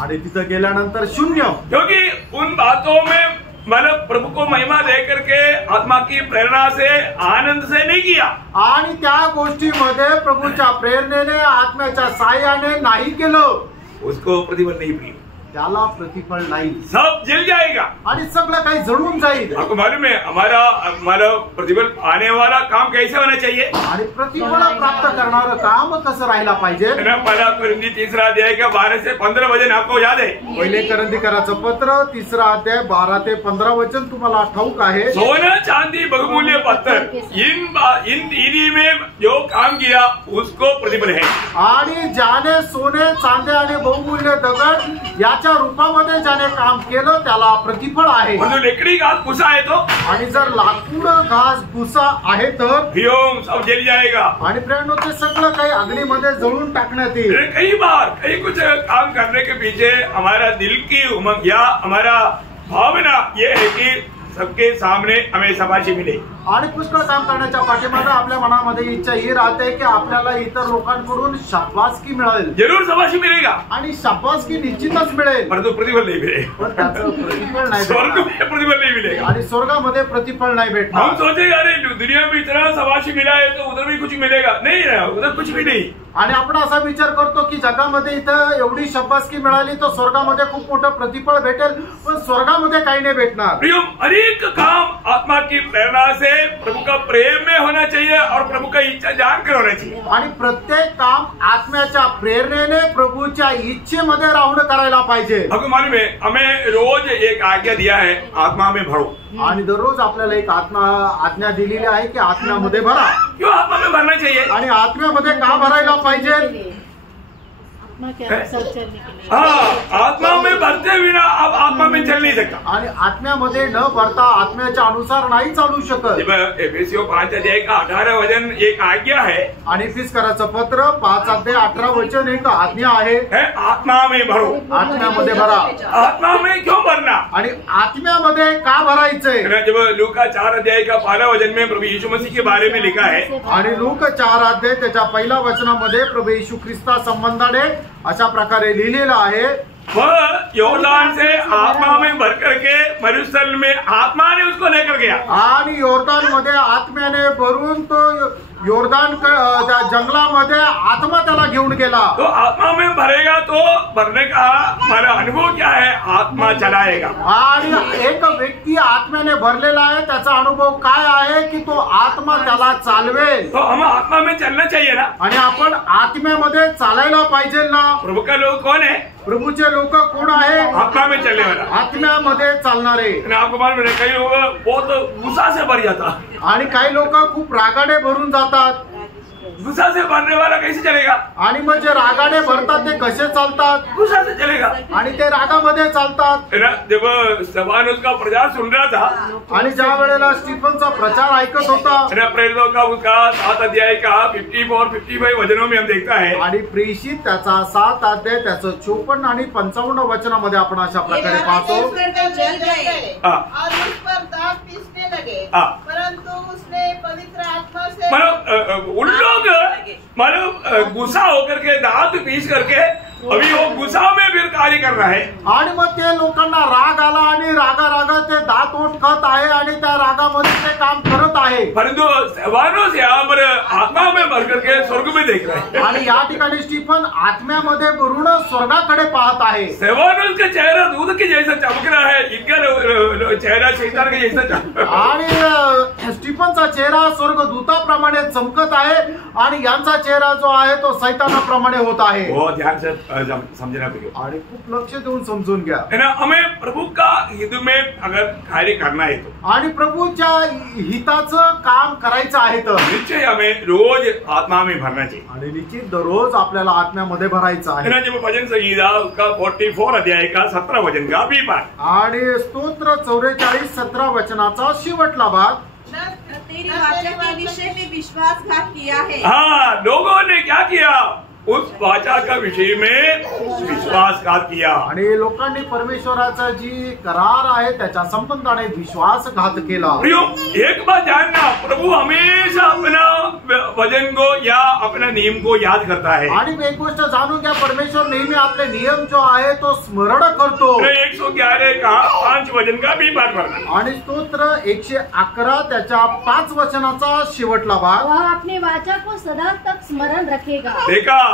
आणि तिथं गेल्यानंतर शून्य। क्योंकि उन बातों में मतलब प्रभु को महिमा दे करके आत्मा की प्रेरणा से आनंद से नहीं किया, आणि त्या गोष्टीमध्ये प्रभूच्या प्रेरणेने आत्म्याच्या साह्याने नाही केलं, उसको प्रतिफल नहीं मिलेगा, त्याला प्रतिफळ नाही, सब जल जाएगा, आणि सगळं काही जळून जाईल। आपको मालूम है हमारा प्रतिफल आने वाला काम कैसे होना चाहिए, आणि प्रतिफळ प्राप्त करणारं काम कसं राहायला पाहिजे। पहला कुरिन्थी 3 अध्याय का 12 से 15 वचन आपको याद है, पहिले करंथीकराचं पत्र 3 अध्याय 12 ते 15 वचन तुम्हाला ठाऊक आहे। सोना चांदी बहुमूल्य पत्थर इन इन्हीं में जो काम किया उसको प्रतिफल है, आणि ज्याने सोने चांदी आणि बहुमूल्य दगड याच्या रूपामध्ये ज्याने काम केलं त्याला प्रतिफळ आहे। लकड़ी घास भूसा है तो, आणि जर लाकूड घास भुसा आहे तर व्योम सब जल जाएगा, आणि प्रेरणो ते सगळं काही अग्नीमध्ये जळून टाकण्यात येईल। कई बार कई कुछ काम करने के पीछे हमारा दिल की उमंग या हमारा भावना ये है कि सबके सामने हमें शाबाशी मिले, आणि पुष्कळ काम करण्याच्या पाठीमागे आपल्या मनामध्ये इच्छा ही राहते की आपल्याला इतर लोकांकडून शाबासकी मिळेल, जरूर शाबाशी मिलेगा, आणि शाबासकी निश्चितच मिळेल, परंतु प्रतिफल नहीं मिलेगा, पण त्याचं प्रतिफळ नाही स्वर्ग भेटणार, में प्रतिफल नहीं मिलेगा। आणि स्वर्गामध्ये प्रतिफळ नाही हम भेटणार। सोचेंगे अरे दुनिया में इतना शाबाशी मिला है तो उधर भी कुछ मिलेगा, नहीं उधर कुछ भी नहीं। आणि आपण असा विचार करतो की जगामध्ये इथं एवढी शब्बासकी मिळाली तर स्वर्गामध्ये खूप मोठं प्रतिफळ भेटेल, पण स्वर्गामध्ये काही नाही भेटणार. प्रियो, अनेक काम आत्मा की प्रेरणा से प्रभु का प्रेम में होना चाहिए और प्रभु का इच्छा जानकर होना चाहिए. आणि प्रत्येक काम आत्म्याच्या प्रेरणेने प्रभूच्या इच्छेमध्ये राहून करायला पाहिजे. आपको मालूम है, हमें रोज एक आज्ञा दिया है, आत्मा में भरो. आणि दररोज आपल्याला एक आज्ञा दिलेली आहे की आत्म्यामध्ये भरा. क्यों आत्मा में भरना चाहिए? आणि आत्म्यामध्ये का भरायला पाहिजे? आत्मा के अनुसार चलने के लिए. हाँ, आत्मा में भरते बिना आप आत्मा में चल नहीं सकता. आणि आत्म्यामध्ये न भरता आत्म्याच्या अनुसार नाही चालू शकत. एफेसियों 5 अध्याय का 18 वचन एक आज्ञा है. आणि फिसकराचं पत्र 5 अध्याय 18 वचन एक आज्ञा आहे. आत्मा में भरो. आत्म्यामध्ये भरा. आत्मा में क्यों भरना? आणि आत्म्यामध्ये का भरायचंय? जब लूका 4 अध्याय का 15 वचन में प्रभु यीशु मसीह के बारे में लिखा है, आणि लूक 4 अध्याय त्याच्या पहिल्या वचनामध्ये प्रभू येशू ख्रिस्ता संबंधाने अशा प्रकारे लिहिलेलं आहे, वह योर्दान से आत्मा में भर करके मरुस्थल में आत्मा ने उसको लेकर गया. आणि योर्दान मध्ये आत्म्याने भरून तो योर्दान त्या जंगलामध्ये आत्मा त्याला घेऊन गेला. तो आत्मा में भरेगा तो भरने का हमारा अनुभव क्या है? आत्मा चलाएगा. आणि एक व्यक्ती आत्म्याने भरलेला आहे, त्याचा अनुभव काय आहे की तो आत्मा त्याला चालवेल. तो हम आत्मा में चलना चाहिए ना. आणि आपण आत्म्यामध्ये चालायला पाहिजे ना. प्रभु का लोग कौन है? प्रभूचे लोक कोण आहे? आत्मा में चलने वाला, आत्म्यामध्ये चालणारे. आपको मालूम है, कई लोग बहुत गुस्सा से भर जाता. आणि काही लोक खूप रागाने भरून जातात. गुस्सा से भरने वाला कैसे चलेगा? आणि मग जे रागाने भरतात ते कसे चालतात? गुस्सा से चलेगा. आणि ते रागामध्ये चालतात. जब स्तेफानोस का प्रचार सुन रहा था, आणि ज्या वेळेला स्टीफनचा प्रचार ऐकत होता, प्रेरितों का उसका 7 अध्याय का 54-55 वचनों में हम देखता है. आणि प्रेषित त्याचा 7 अध्याय त्याचं 54 आणि 55 वचनामध्ये आपण अशा प्रकारे पाहतो. जल गए और उस पर दाग पीसने लगे, परंतु उसने पवित्र आत्मा से उन लोग गुस्सा होकर के दांत पीस करके अभी वो गुस्सा में फिर कार्य कर रहा है. आणि मग ते लोकांना राग आला आणि रागा ते दात ओठ खात आहे आणि त्या रागामध्ये ते काम करत आहे. परंतु स्तेफानोस यहाँ पर आत्मा में भर करके स्वर्ग में देख रहे हैं. आणि या ठिकाणी स्टीफन आत्म्यामध्ये भरून स्वर्गाकडे पाहत आहे. स्तेफानोस का चेहरा दूध के जैसा चमक रहा है, इनका चेहरा शैतान के जैसा चमक. आणि स्टीफनचा चेहरा स्वर्गदूताप्रमाणे चमकत आहे आणि यांचा चेहरा जो आहे तो सैतानाप्रमाणे होत आहे. बहुत ध्यान से समझना पड़ेगा आणि खूप लक्ष देऊन समजून घ्या. है ना. हमें प्रभु का हित में अगर कार्य करना है तो, आणि प्रभूच्या हिताचं काम करायचं आहे तर निश्चय हमें रोज आत्मा में भरना चाहिए. आणि निश्चित दररोज आपल्याला आत्म्यामध्ये भरायचं है आहे. ना. जब भजन संहिता उसका 44 अध्याय का 17 वचन का भी पाठ, आणि स्तोत्र 44 17 वचनाचा शेवटला भाग, तेरी वाचा के विषय में विश्वासघात किया है. हाँ, लोगों ने क्या किया? उस वाचा का विषय में विश्वासघात किया. आणि लोकांनी परमेश्वराचा जी करार आहे त्याच्या संबंधाने विश्वासघात केला. प्रियो, एक बात जानना, प्रभु हमेशा अपना वचन को या अपना नियम को याद करता है. आणि एक गोष्ट जाणून घ्या, परमेश्वर नेहमी आपले नियम जो आहे तो स्मरण करतो. 111 का 5 वचन का भी पाठ करना. आणि स्तोत्र 111 त्याच्या 5 वचनाचा शेवटला भाग, वह अपनी वाचा को सदा तक स्मरण रखेगा. देखा,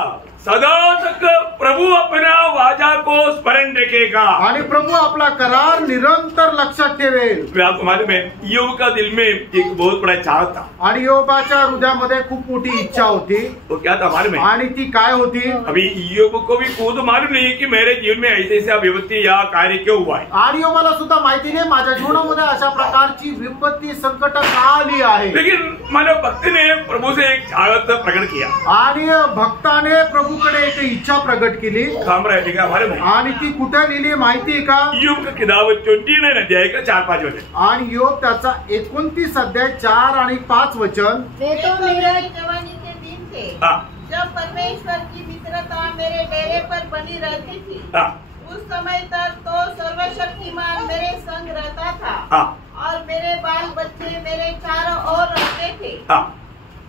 सदा तक प्रभु अपना वाचा को स्मरण रखेगा. आणि प्रभू आपला करार निरंतर लक्षात ठेवेल. आपको मालूम है, ईयोब का दिल में एक बहुत बड़ा चाह था. आणि योबाच्या हृदयामध्ये खूप मोठी इच्छा होती. वो क्या था मालूम है? आणि ती काय होती? अभी ईयोब को भी खुद मालूम नहीं कि मेरे जीवन में ऐसे ऐसा विपत्ति या कार्य क्यों हुआ है. आणि योबाला सुद्धा माहिती नाही माझ्या जीवनामध्ये अशा प्रकारची विपत्ती संकट का आली आहे. लेकिन मानव भक्त ने प्रभु से एक चाहत प्रकट किया. आणि भक्ताने प्रभूकडे एक इच्छा प्रकट केली. काम राहिली का मालूम है? आणि ती कुठे लिहिली माहिती का? ईयोब का किताब 29 अध्याय का 4-5 वचन. आणि योग त्याचा 29 अध्याय 4 आणि 5 वचन, वे तो मेरा जवानी के दिन थे, हाँ. जब परमेश्वर की मित्रता मेरे डेरे पर बनी रहती थी. हाँ. उस समय तक तो सर्वशक्तिमान मेरे संग रहता था. हाँ. और मेरे बाल बच्चे मेरे चारों ओर रहते थे. हाँ.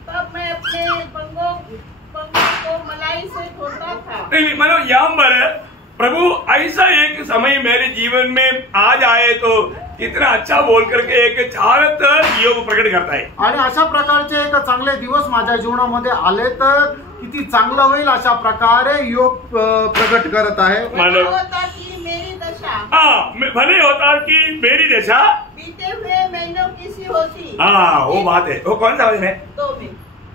तब मैं अपने पंगों को मलाई से धोता था. नहीं, मतलब यहाँ पर प्रभु ऐसा एक समय मेरे जीवन में आ जाए तो कितना अच्छा बोल करके एक चाहत योग प्रकट करता है. आणि अशा प्रकारचे एक चांगले दिवस माझ्या जीवनामध्ये आले तर किती चांगलं होईल अशा प्रकारे योग प्रकट करत आहे. भले होता कि मेरी दशा, भले होता कि मेरी दशा बीते हुए महीनों की सी होती. वो बात है. वो कौन सा वचन है?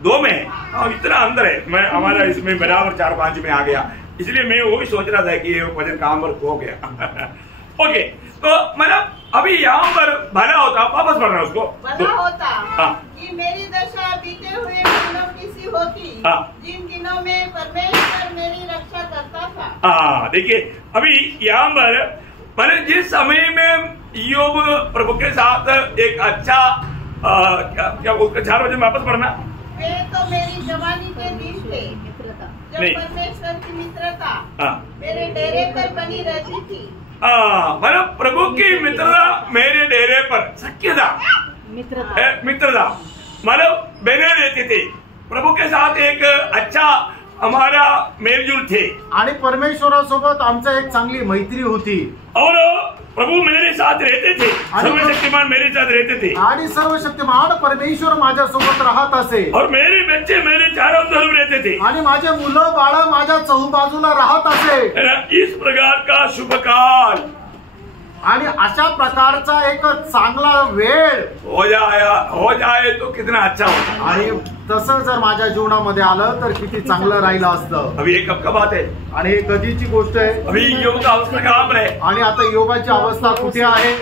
2 में. इतना अंदर है. मैं हमारा इसमें बराबर 4-5 में आ गया, इसलिए मैं वो भी सोच रहा था कि ये वचन काम पर हो गया. ओके, तो मतलब अभी यहाँ पर भला होता, वापस पढ़ना उसको. भला होता कि मेरी दशा बीते हुए महीनों की सी होती, जिन दिनों में परमेश्वर मेरी रक्षा करता था. देखिए अभी यहाँ पर मैंने जिस समय में योग प्रभु के साथ एक अच्छा क्या उसका 4 वचन वापस पढ़ना. वे तो मेरी जवानी के दिन थे जब परमेश्वर की मित्रता मेरे डेरे पर बनी रहती थी. मतलब प्रभु की मित्रता मेरे डेरे पर सख्यता मित्रता मतलब बने रहते थे. प्रभु के साथ एक अच्छा हमारा मेलजोल थे आणि परमेश्वरासोबत आमचा एक चांगली मैत्री होती. और प्रभु मेरे साथ रहते थे, सर्वशक्तिमान मेरे साथ रहते थे आणि सर्वशक्तिमान परमेश्वर माझ्या सोबत राहत असे. और मेरे बच्चे मेरे चारों तरफ रहते थे आणि माझे मुलं बाळ माझ्या चहूबाजूला राहत असे. इस प्रकार का शुभ काल आणि अशा प्रकारचा एक चांगला वेळ हो जाए तो कितना अच्छा होता. आणि तसं जर माझ्या जीवनामध्ये आलं तर किती चांगलं राहिलं असतं. अभी ये कब का बात है? आणि हे कधीची गोष्ट आहे. अभी योग का अवस्था काम है आणि आता योगाची अवस्था कुठे आहे?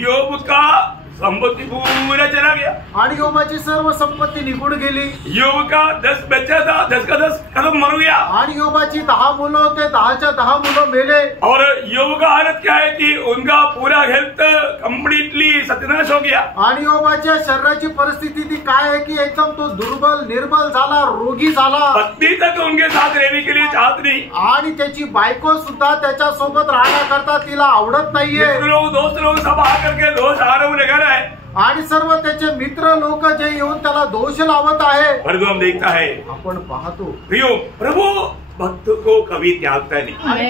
योग का संपत्ति पूरा चला गया आणि योगाची सर्व संपत्ती निघून गेली. योग का 10 बच्चा था, 10 का 10 खत्म मर गया. आणि योगाची 10 मुलं होते, 10च्या 10 मुलं मेले. और योग का हालत क्या है कि उनका पूरा हेल्थ कम्प्लीटली सत्यानाश हो गया. आणि योगाच्या शरीराची परिस्थिती ती काय आहे की एकदम तो दुर्बल निर्बल झाला, रोगी झाला. पत्नी तक उनके साथ रहने के लिए चाहत नहीं. आणि त्याची बायको सुद्धा त्याच्या सोबत राहण्याकरता तिला आवडत नाहीये. दोस्त लोग सब आकर के दोष आरोप लगा रहे हैं आणि सर्व त्याचे मित्र लोक जे येऊन त्याला दोष लावत आहे. परंतु हम देखता है आपण पाहतो प्रभु भक्त को कभी त्यागता नहीं. आणि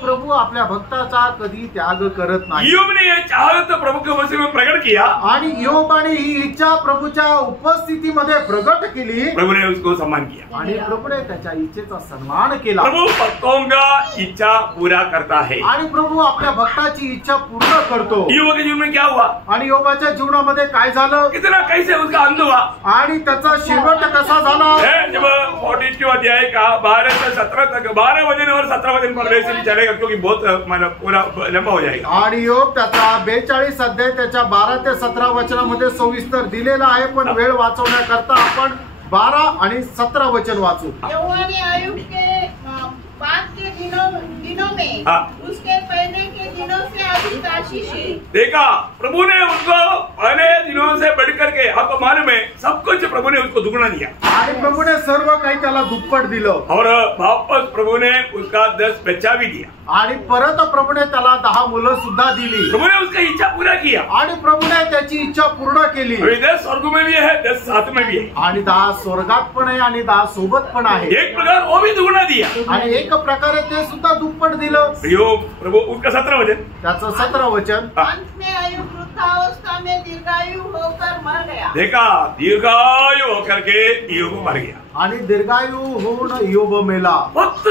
प्रभु आपल्या भक्ताचा कधी त्याग करत नाही. योग ने यह चाहत प्रभु के वचन में प्रकट किया आणि योबाने ही इच्छा प्रभूच्या उपस्थितीमध्ये प्रकट केली. प्रभु ने उसको सम्मान किया आणि प्रभूने त्याच्या इच्छेचा सन्मान केला. प्रभु भक्तों का इच्छा पूरा करता है आणि प्रभु आपल्या भक्ताची इच्छा पूर्ण करतो. योग के जीवन में क्या हुआ? आणि योगाच्या जीवनामध्ये काय झालं? कितना कैसे उसका अंत हुआ आणि त्याचा शेवट कसा झाला? जब 42 अध्याय का 12 से 17 तक 12 वचन और 17 वचन पढ़ने से भी चलेगा, क्योंकि बहुत मतलब पूरा लंबा हो जाएगा. आणि योग त्याचा 42 अध्याय त्याच्या 12 ते 17 वचनामध्ये सविस्तर दिलेला आहे, पण वेळ वाचवण्याकरता आपण 12 आणि 17 वचन वाचू. यहोवा ने आयुब के बाद के दिनों में उसके पहले के दिनों से अधिक आशीष देखा. प्रभु ने उसको पहले दिनों से बढ़कर के आपको मालूम है सब कुछ प्रभु ने उसको दुगना दिया. आणि प्रभूने सर्व काही त्याला दुप्पट दिलं. और वापस प्रभु ने उसका 10 बच्चा भी दिया. आणि परत प्रभूने त्याला 10 मुलं सुद्धा दिली. प्रभु ने उसकी इच्छा पूरा किया आणि प्रभूने त्याची इच्छा पूर्ण केली. 10 स्वर्ग में भी है, 10 साथ में भी है. आणि 10 स्वर्गात पण आहे आणि 10 सोबत पण आहे. एक प्रकार वो भी दुगना दिया आणि एक प्रकारे ते सुद्धा दुप्पट दिलं. प्रभु उसका 17 वचन त्याचं 17 वचन. अंत में आयुब वृद्धावस्था में दीर्घायु होकर मर गया. देखा दीर्घायु होकर के योग मर गया. आणि दीर्घायु होऊन योग मेला. भक्त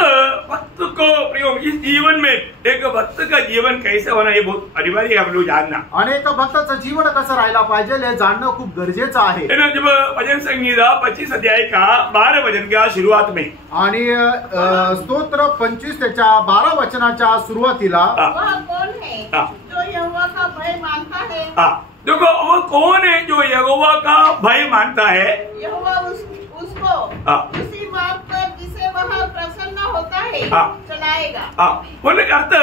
को प्रियो इस जीवन में एक भक्त का जीवन कैसे होना ये बहुत अनिवार्य है आप लोग जानना. आणि एक भक्ताचं जीवन कसं राहायला पाहिजे हे जाणणं खूप गरजेचं आहे. जब भजन संगीता 25 अध्याय का 12 वचन का शुरुआत में आणि स्तोत्र 25 त्याच्या 12 वचनाच्या सुरुवातीला वह कौन है जो यहोवा का भय मानता है. देखो वो कौन है जो यहोवा का भय मानता है. यहोवा उसको उसी मार्ग पर जिसे वह प्रसन्न होता है चलाएगा. बोलने का अर्थ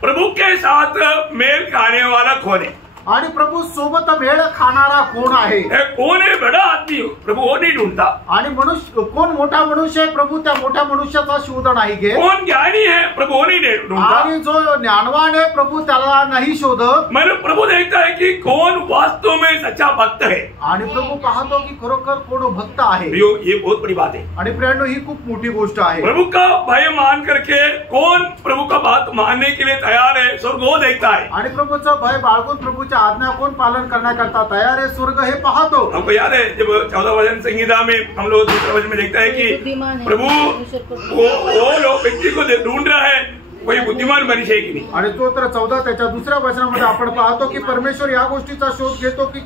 प्रभु के साथ मेल खाने वाला कौन है. आणि प्रभू सोबत मेळ खाणारा कोण आहे. कोण आहे बडा आदमी प्रभू वो नहीं ढूंढता. आणि मनुष्य कोण मोठा मनुष्य आहे प्रभू त्या मोठ्या मनुष्याचा शोध नाही घेत. कोण ज्ञानी है प्रभु वो नहीं ढूंढता. आणि जो ज्ञानवान आहे प्रभू त्याला नाही शोधत. मैंने प्रभु देखता है कि कौन वास्तव में सच्चा भक्त है. आणि प्रभु पाहतो की खरोखर कोण भक्त आहे. ये बहुत बड़ी बात है. आणि प्रियांनो ही खूप मोठी गोष्ट आहे. प्रभु का भय मान करके कौन प्रभु का बात मानने के लिए तैयार है स्वर्ग वो देखता है. आणि प्रभूचं भय बाळगून प्रभूच्या प्रभूच्या आज्ञा कोण पालन करण्याकरता तयार आहे स्वर्ग हे पाहतो. हमको याद है जब 14 वचन संहिता में हम लोग दूसरे वचन में देखता है कि प्रभु वो लोग व्यक्ति को ढूंढ रहा है कोई बुद्धिमान मनुष्य है की नाही. आणि स्तोत्र 14 त्याच्या दुसऱ्या वचनामध्ये आपण पाहतो की परमेश्वर या गोष्टीचा शोध घेतो की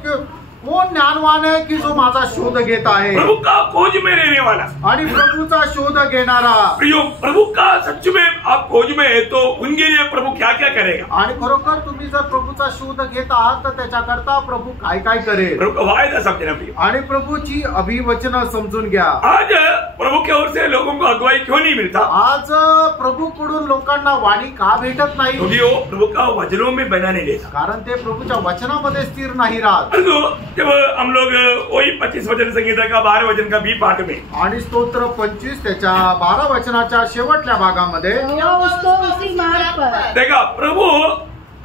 कोण ज्ञानवान आहे की जो माझा शोध घेत आहे. प्रभु का खोज में रहने वाला आणि प्रभूचा शोध घेणारा. प्रियो, प्रभु का सच में आप खोज में है तो उनके लिए प्रभु क्या क्या करेगा. आणि खरोखर तुम्ही जर प्रभूचा शोध घेत आहात तर त्याच्याकरता प्रभू काय काय करेल. प्रभु का वायदा समझना प्रियो. आणि प्रभूची अभिवचन समजून घ्या. आज प्रभु की ओर से लोगों को अगुवाई क्यों नहीं मिलता. आज प्रभूकडून लोकांना वाणी का भेटत नाही. क्योंकि वो प्रभु का वचनों में बना नहीं लेता. कारण ते प्रभूच्या वचनामध्ये स्थिर नाही राहत. जब हम लोग वही 25 वचन संहिता का 12 वचन का बी पाठ में आणि स्तोत्र 25 त्याच्या 12 वचनाच्या शेवटल्या भागामध्ये उसको उसी मार्ग पर देखा प्रभु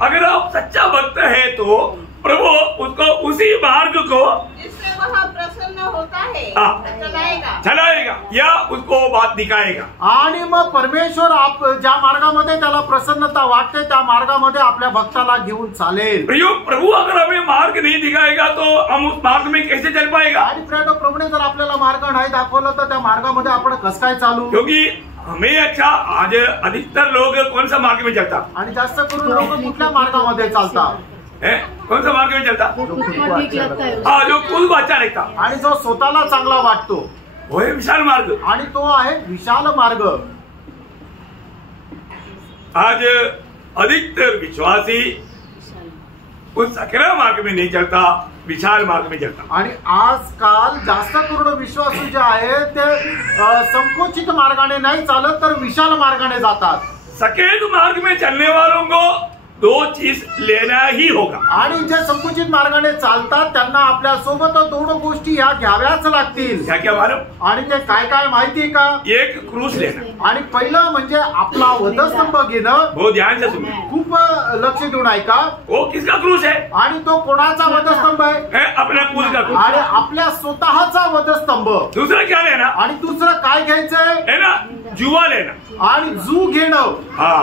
अगर आप सच्चा भक्त है तो प्रभु उसको उसी मार्ग को जिससे वह प्रसन्न होता है चलाएगा या उसको बात दिखाएगा. आणि मग परमेश्वर आप ज्या मार्गामध्ये त्याला प्रसन्नता वाटते त्या मार्गामध्ये आपल्या भक्ताला घेऊन चालेल. प्रभु अगर हमें मार्ग नहीं दिखाएगा तो हम उस मार्ग में कैसे चल पाएगा. आणि प्रभूने जर आपल्याला मार्ग नाही दाखवला तर त्या मार्गामध्ये आपण कसं काय चालू. क्योंकि हमें अच्छा आज अधिकतर लोग कौन सा मार्ग में चलता. आणि जास्त करून लोक कुठल्या मार्गामध्ये चालतात. कौन सा मार्ग में चलता. हाँ, जो खुद को अच्छा लगता आणि जो स्वतःला चांगला वाटतो वो है विशाल मार्ग. आणि तो आहे विशाल मार्ग. आज अधिकतर विश्वासी उस सकरा मार्ग में नहीं चलता, विशाल मार्ग में चलता. आणि आजकाल जास्त करून विश्वासू जे आहेत ते संकुचित मार्गाने नाही चालत तर विशाल मार्गाने जातात. सकेत मार्ग में चलने वालों को 2 चीज लेना ही होगा. आणि जे संकुचित मार्गाने चालतात त्यांना आपल्या सोबत 2 गोष्टी ह्या घ्याव्याच लागतील. क्या क्या मालूम. आणि ते काय काय माहिती का. एक क्रूस लेना. आणि पहिलं म्हणजे आपला वधस्तंभ घेणं. बहुत ध्यान से सुनो. खूप लक्ष देऊन ऐका. वो किसका क्रूस है. आणि तो कोणाचा वधस्तंभ आहे. अपना खुद का क्रूस. आणि आपल्या स्वतःचा वधस्तंभ. दूसरा क्या लेना. आणि दुसरं काय घ्यायचंय है ना, जुआ लेना. आणि जू घेणं. हाँ,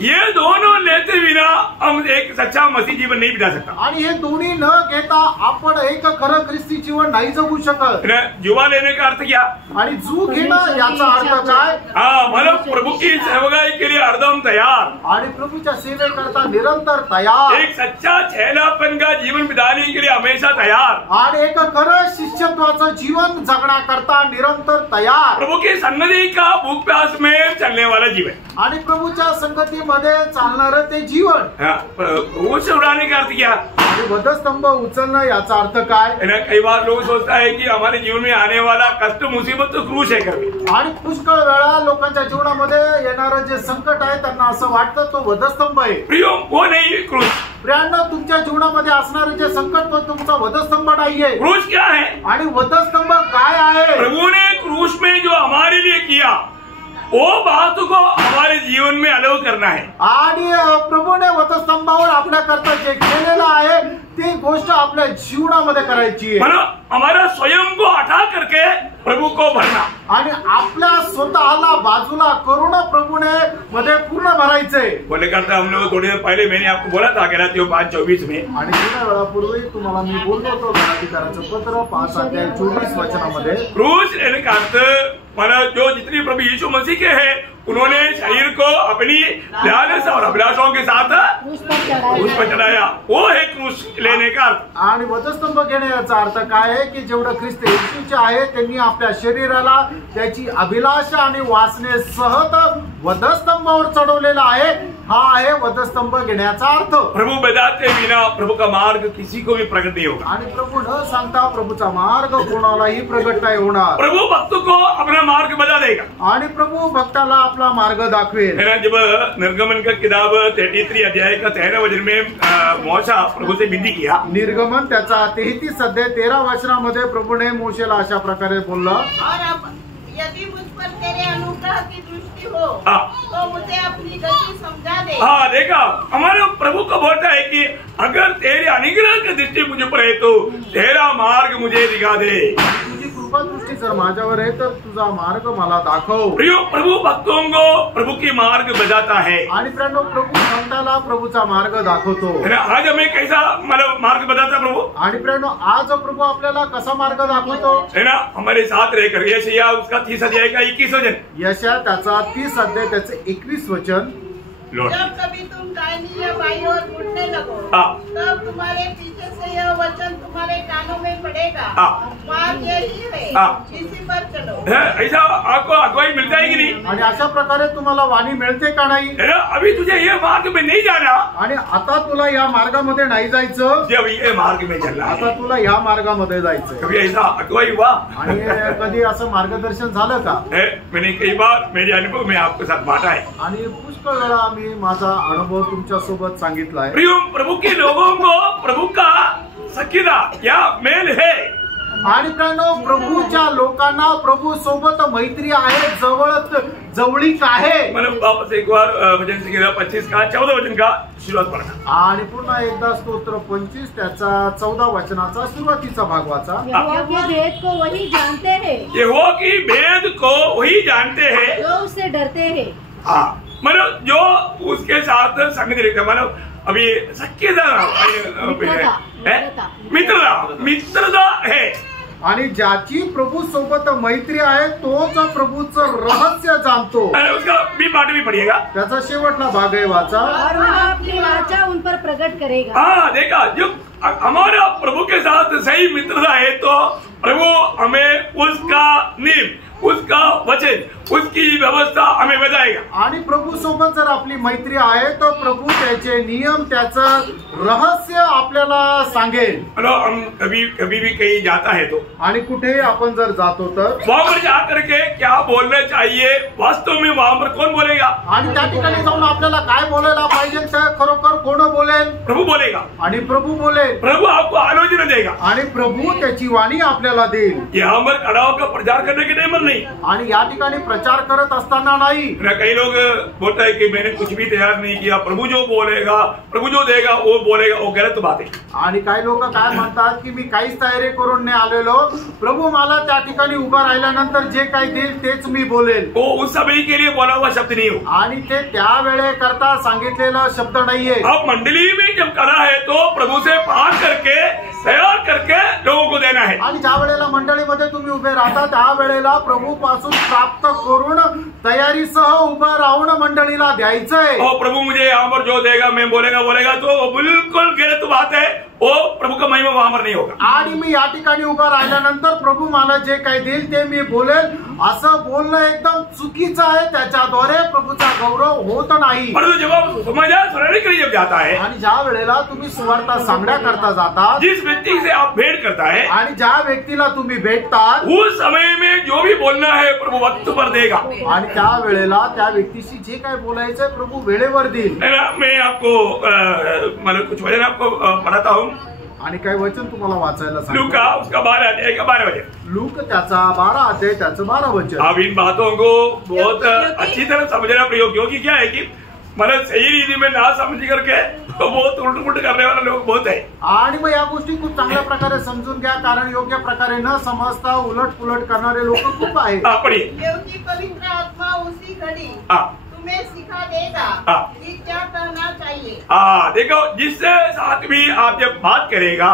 ये दोनों लेते बिना हम एक सच्चा मसीह जीवन नहीं बिता सकता. आणि हे दोन्ही न घेता आपण एक खरं ख्रिस्ती जीवन नाही जगू शकत. जुआ लेने का अर्थ क्या. आणि जू घेणं याचा अर्थ काय. हाँ, मतलब प्रभु की सेवकाई के लिए हरदम तैयार. आणि प्रभूच्या सेवेकरता निरंतर तयार. एक सच्चा चेलापन का जीवन बिताने के लिए हमेशा तैयार. आणि एक खरं शिष्यत्वाचं जीवन जगण्याकरता निरंतर तयार. प्रभु की सन्निधि का भूख प्यास में चलने वाला जीवन. आणि प्रभूच्या संगतीमध्ये चालणारं ते जीवन. क्रूस उड़ाने का अर्थ क्या. आणि वधस्तंभ उचलणं याचा अर्थ काय. कई बार लोग सोचता है कि हमारे जीवन में आने वाला कष्ट मुसीबत तो क्रूस है करके. आणि पुष्कळ वेळा लोकांच्या जीवनामध्ये येणारं जे संकट आहे त्यांना असं वाटतं तो वधस्तंभ आहे. प्रियो, वो नहीं क्रूस. प्रियांनो, तुमच्या जीवनामध्ये असणारे जे संकट तो तुमचा वधस्तंभ नाहीये. क्रूस क्या है. आणि वधस्तंभ काय आहे. प्रभु ने क्रूस में जो हमारे लिए किया वो बात को हमारे जीवन में अलाउ करना है. आणि प्रभूने वधस्तंभावर आपल्या करता जे केलेलं आहे ती गोष्ट आपल्या जीवनामध्ये करायची आहे. हमारा स्वयं को हटा करके प्रभु को भरना. आणि आपल्या स्वतःला बाजूला करून प्रभूने मध्ये पूर्ण भरायचंय. बोले करता हम लोग थोड़ी देर पहले मैंने आपको बोला था गलातियों 5:24 में. आणि थोड्या वेळापूर्वी तुम्हाला मी बोललो होतो गलातिकरांचं पत्र 5:24 वचनामध्ये. क्रूस लेने का अर्थ माना जो जितनी प्रभु यीशु मसीह के हैं उन्होंने शरीर को अपनी लालच और अभिलाषाओं के साथ उस पर चढ़ाया. वो है क्रूस लेने का अर्थ. आणि वधस्तंभ घेणे याचा अर्थ काय आहे की जेवढं ख्रिस्त येशूचे आहे त्यांनी आपल्या शरीराला त्याची अभिलाषा आणि वासने सहत वधस्तंभावर चढवलेला आहे. हा आहे वधस्तंभ घेण्याचा अर्थ. प्रभु बताते बिना प्रभु का मार्ग किसी को भी प्रकट नहीं होगा. आणि प्रभू न सांगता प्रभूचा मार्ग कोणालाही प्रगट नाही होणार. प्रभु भक्त को अपना मार्ग बता देगा. आणि प्रभू भक्ताला आपला मार्ग दाखवेल. जब निर्गमन का किताब 33 अध्याय का 13 वचन में मोशा प्रभु से विनती किया. निर्गमन त्याचा 33 अध्याय 13 वचनामध्ये प्रभूने मोशेला अशा प्रकारे बोलला. और अब यदि मुझ पर तेरे अनुग्रह की दृष्टी हो तो मुझे अपनी गति समझा दे. हाँ, देखा हमारे प्रभु को बोलता है कि अगर तेरे अनुग्रह की दृष्टि मुझे पर है तो तेरा मार्ग मुझे दिखा दे. तुझी कृपा दृष्टी जर माझ्यावर आहे तर तुझा मार्ग मला दाखव. प्रियो, प्रभु भक्तों को प्रभु की मार्ग बताता है. आणि प्रियांनो, प्रभू भक्ताला प्रभूचा मार्ग दाखवतो. आज हमें कैसा मतलब मार्ग बताता प्रभु. आणि प्रियांनो, आज प्रभू आपल्याला कसा मार्ग दाखवतो है ना. हमारे साथ रहकर यशायाह उसका 30 अध्याय का 21 वचन. यशायाह त्याचा 30 अध्याय त्याचे 21 वचन. जब कभी तुम दाहिनी या बाईं ओर मुड़ने लगो, तब तुम्हारे पीछे से यह वचन तुम्हारे कानों में पड़ेगा, मार्ग यही है, इसी पर चलो. ऐसा आपको अगुवाई मिलता है कि नहीं. आणि अशा प्रकारे तुम्हाला वाणी मिळते का नाही. अभी तुझे ये मार्ग में नहीं जाना. आणि आता तुला या मार्गामध्ये नाही जायचं. जब ये मार्ग में चलना. आता तुला या मार्गामध्ये जायचं. कभी ऐसा अगुवाई हुआ. आणि कधी असं मार्गदर्शन झालं का. मैंने कई बार मेरे अनुभव में आपके साथ बांटा है. आणि पुष्कळ वेळा मी माझा अनुभव तुमच्या सोबत सांगितला आहे. प्रिय प्रभु के लोगों को प्रभु का सखीदा या मेल है. आणि प्रियांनो, प्रभूच्या लोकांना प्रभू सोबत मैत्री आहे, जवळीक आहे. मतलब वापस एक बार वचन संहिता 25 का 14 वचन का सुरुवात पढ़ना. आणि पुन्हा एकदा स्तोत्र 25 त्याचा 14 वचनाचा सुरुवातीचा भाग वाचा. यहोवा के भेद को वही जानते हैं. यहोवा की भेद को वही जानते हैं जो उससे डरते हैं. हाँ, मतलब जो उसके साथ संगति रखते, मतलब अभी मित्रता है. आणि ज्याची प्रभू सोबत मैत्री आहे तोच प्रभूचं रहस्य जाणतो. उसका भी पाठ भी पढ़िएगा. त्याचा शेवटला भाग आहे वाचा. और वह अपनी वाचा उन पर प्रकट करेगा. हाँ, देखा, जो हमारा प्रभु के साथ सही मित्रता है तो प्रभु हमें उसका नियम, उसका वचन, उसकी व्यवस्था हमें बताएगा. आणि प्रभू सोबत जर आपली मैत्री आहे तर प्रभू त्याचे नियम, त्याचं रहस्य आपल्याला सांगेल. मतलब हम कभी भी कहीं जाता है तो आणि कुठेही आपण जर जातो तर वहां पर जाकर के क्या बोलना चाहिए, वास्तव में वहां पर कौन बोलेगा. आणि त्या ठिकाणी जाऊन आपल्याला काय बोलायला पाहिजे ते खरोखर कोण बोलेल. प्रभु बोलेगा. आणि प्रभू बोलेल. प्रभु आपको आलोचना देगा. आणि प्रभू त्याची वाणी आपल्याला देईल. यहाँ पर खड़ा होकर प्रचार करने के टाइम नहीं. आणि या ठिकाणी प्रचार करत असताना नाही. कई लोग बोलता है कि मैंने कुछ भी तैयार नहीं किया, प्रभु जो बोलेगा, प्रभु जो देगा वो बोलेगा, वो गलत बात है. आणि काही लोक काय म्हणतात की मी काहीच तयारी करून नाही आलेलो, प्रभू मला त्या ठिकाणी उभा राहिल्यानंतर जे काही देईल तेच मी बोलेल. वो उस समय के लिए बोला हुआ शब्द नहीं हो. आणि ते त्या वेळेकरता सांगितलेला शब्द नाहीये. अब मंडली में जब करा है तो प्रभू से पाठ करके तैयार करके लोगों को देना है. आणि ज्या वेळेला मंडळीमध्ये तुम्ही उभे राहता त्या वेळेला प्रभू पासून प्राप्त करून तयारीसह उभं राहून मंडळीला द्यायचंय. और प्रभू मुझे यहाँ पर जो देगा मैं बोलेगा तो बिल्कुल गलत बात है. वो प्रभु का महिमा वहां पर नहीं होगा. आणि मी या ठिकाणी उभा राहिल्यानंतर प्रभू मला जे काही देईल ते मी बोलेल असं बोलणं एकदम चुकीचं आहे. त्याच्याद्वारे प्रभूचा गौरव होत नाही. परंतु जब समाचार सुनाने के लिए जब जाता है आणि ज्या वेळेला तुम्ही सुवार्ता सांगण्याकरता जाता, जिस व्यक्ति से आप भेंट करता है आणि ज्या व्यक्तीला तुम्ही भेटतात उस समय में जो भी बोलना है प्रभु वक्त पर देगा. आणि त्या वेळेला त्या व्यक्तीशी जे काय बोलायचंय प्रभू वेळेवर देईल. मैं आपको मतलब कुछ वचन आपको पढ़ाता हूँ. आणि काही वचन तुम्हाला वाचायला सांगतो. लूका उसका 12 अध्याय का 12 वचन. लूक त्याचा 12 अध्याय त्याचं 12 वचन. अब इन बातों को बहुत अच्छी तरह समझना प्रयोग, क्योंकि क्या है कि मतलब सही रीति में ना समझ करके तो बहुत उल्ट पुलट करने वाले लोग बहुत है. आणि मग या गोष्टी खूप चांगल्या प्रकारे समजून घ्या, कारण योग्य प्रकारे न समजता उलट पुलट करणारे लोक खूप आहेत. पढ़िए. क्योंकि पवित्र आत्मा उसी घड़ी तुम्हें सिखा देगा कि क्या करना चाहिए. देखो, जिससे साथ भी आप जब बात करेगा